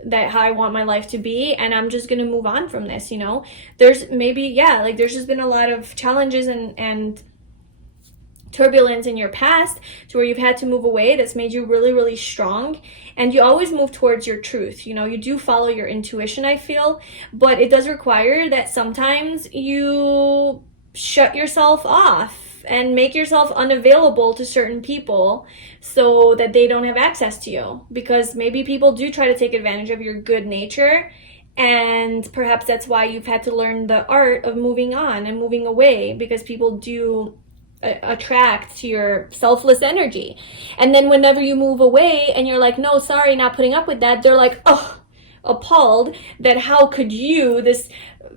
that how I want my life to be, and I'm just gonna move on from this, you know. There's maybe, yeah, like there's just been a lot of challenges and turbulence in your past to where you've had to move away that's made you really, really strong. And you always move towards your truth, you know. You do follow your intuition, I feel, but it does require that sometimes you shut yourself off and make yourself unavailable to certain people so that they don't have access to you, because maybe people do try to take advantage of your good nature, and perhaps that's why you've had to learn the art of moving on and moving away, because people do attract to your selfless energy. And then whenever you move away and you're like, no, sorry, not putting up with that, they're like, oh, appalled that how could you, this,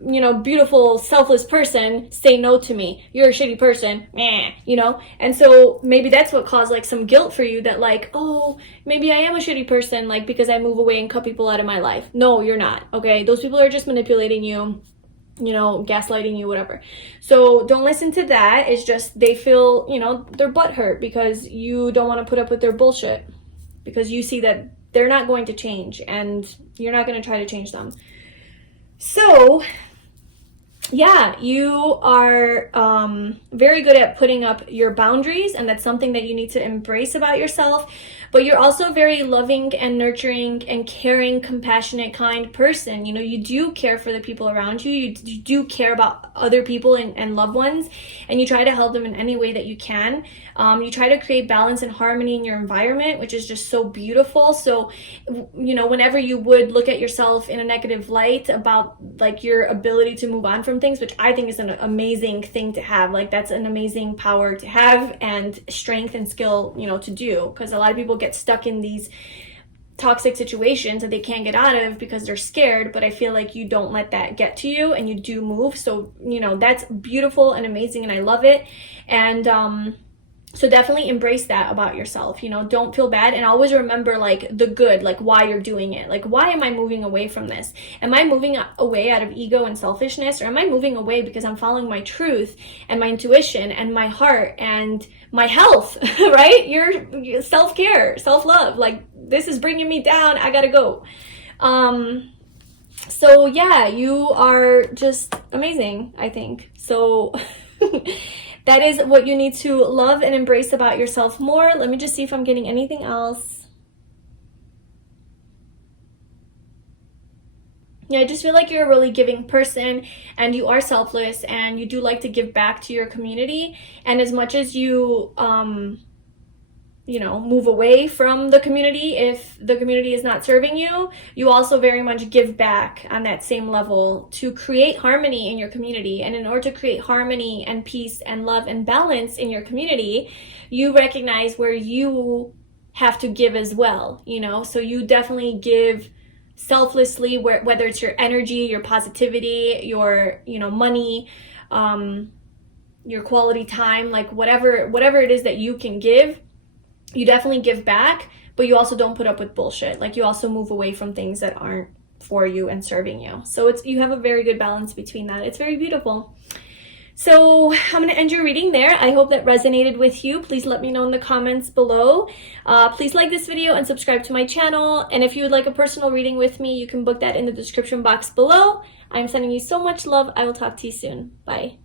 you know, beautiful, selfless person, say no to me? You're a shitty person, meh, you know? And so maybe that's what caused like some guilt for you, that like, oh, maybe I am a shitty person, like because I move away and cut people out of my life. No, you're not, okay? Those people are just manipulating you, you know, gaslighting you, whatever. So don't listen to that. It's just they feel, you know, their butt hurt because you don't want to put up with their bullshit, because you see that they're not going to change and you're not going to try to change them. So yeah, you are very good at putting up your boundaries, and that's something that you need to embrace about yourself. But you're also a very loving and nurturing and caring, compassionate, kind person. You know, you do care for the people around you. You do care about other people and loved ones, and you try to help them in any way that you can. You try to create balance and harmony in your environment, which is just so beautiful. So, you know, whenever you would look at yourself in a negative light about like your ability to move on from things, which I think is an amazing thing to have, like that's an amazing power to have and strength and skill, you know, to do, because a lot of people get stuck in these toxic situations that they can't get out of because they're scared. But I feel like you don't let that get to you and you do move. So, you know, that's beautiful and amazing, and I love it. And so definitely embrace that about yourself. You know, don't feel bad, and always remember like the good, like why you're doing it. Like, why am I moving away from this? Am I moving away out of ego and selfishness, or am I moving away because I'm following my truth and my intuition and my heart and my health, right? Your self-care, self-love. Like, this is bringing me down, I gotta go. So yeah, you are just amazing, I think. So that is what you need to love and embrace about yourself more. Let me just see if I'm getting anything else. Yeah, I just feel like you're a really giving person, and you are selfless, and you do like to give back to your community. And as much as you, you know, move away from the community if the community is not serving you, you also very much give back on that same level to create harmony in your community. And in order to create harmony and peace and love and balance in your community, you recognize where you have to give as well, you know? So you definitely give selflessly, whether it's your energy, your positivity, your, you know, money, your quality time, like whatever it is that you can give, you definitely give back. But you also don't put up with bullshit. Like, you also move away from things that aren't for you and serving you. So you have a very good balance between that. It's very beautiful. So I'm going to end your reading there. I hope that resonated with you. Please let me know in the comments below. Please like this video and subscribe to my channel. And if you would like a personal reading with me, you can book that in the description box below. I'm sending you so much love. I will talk to you soon. Bye.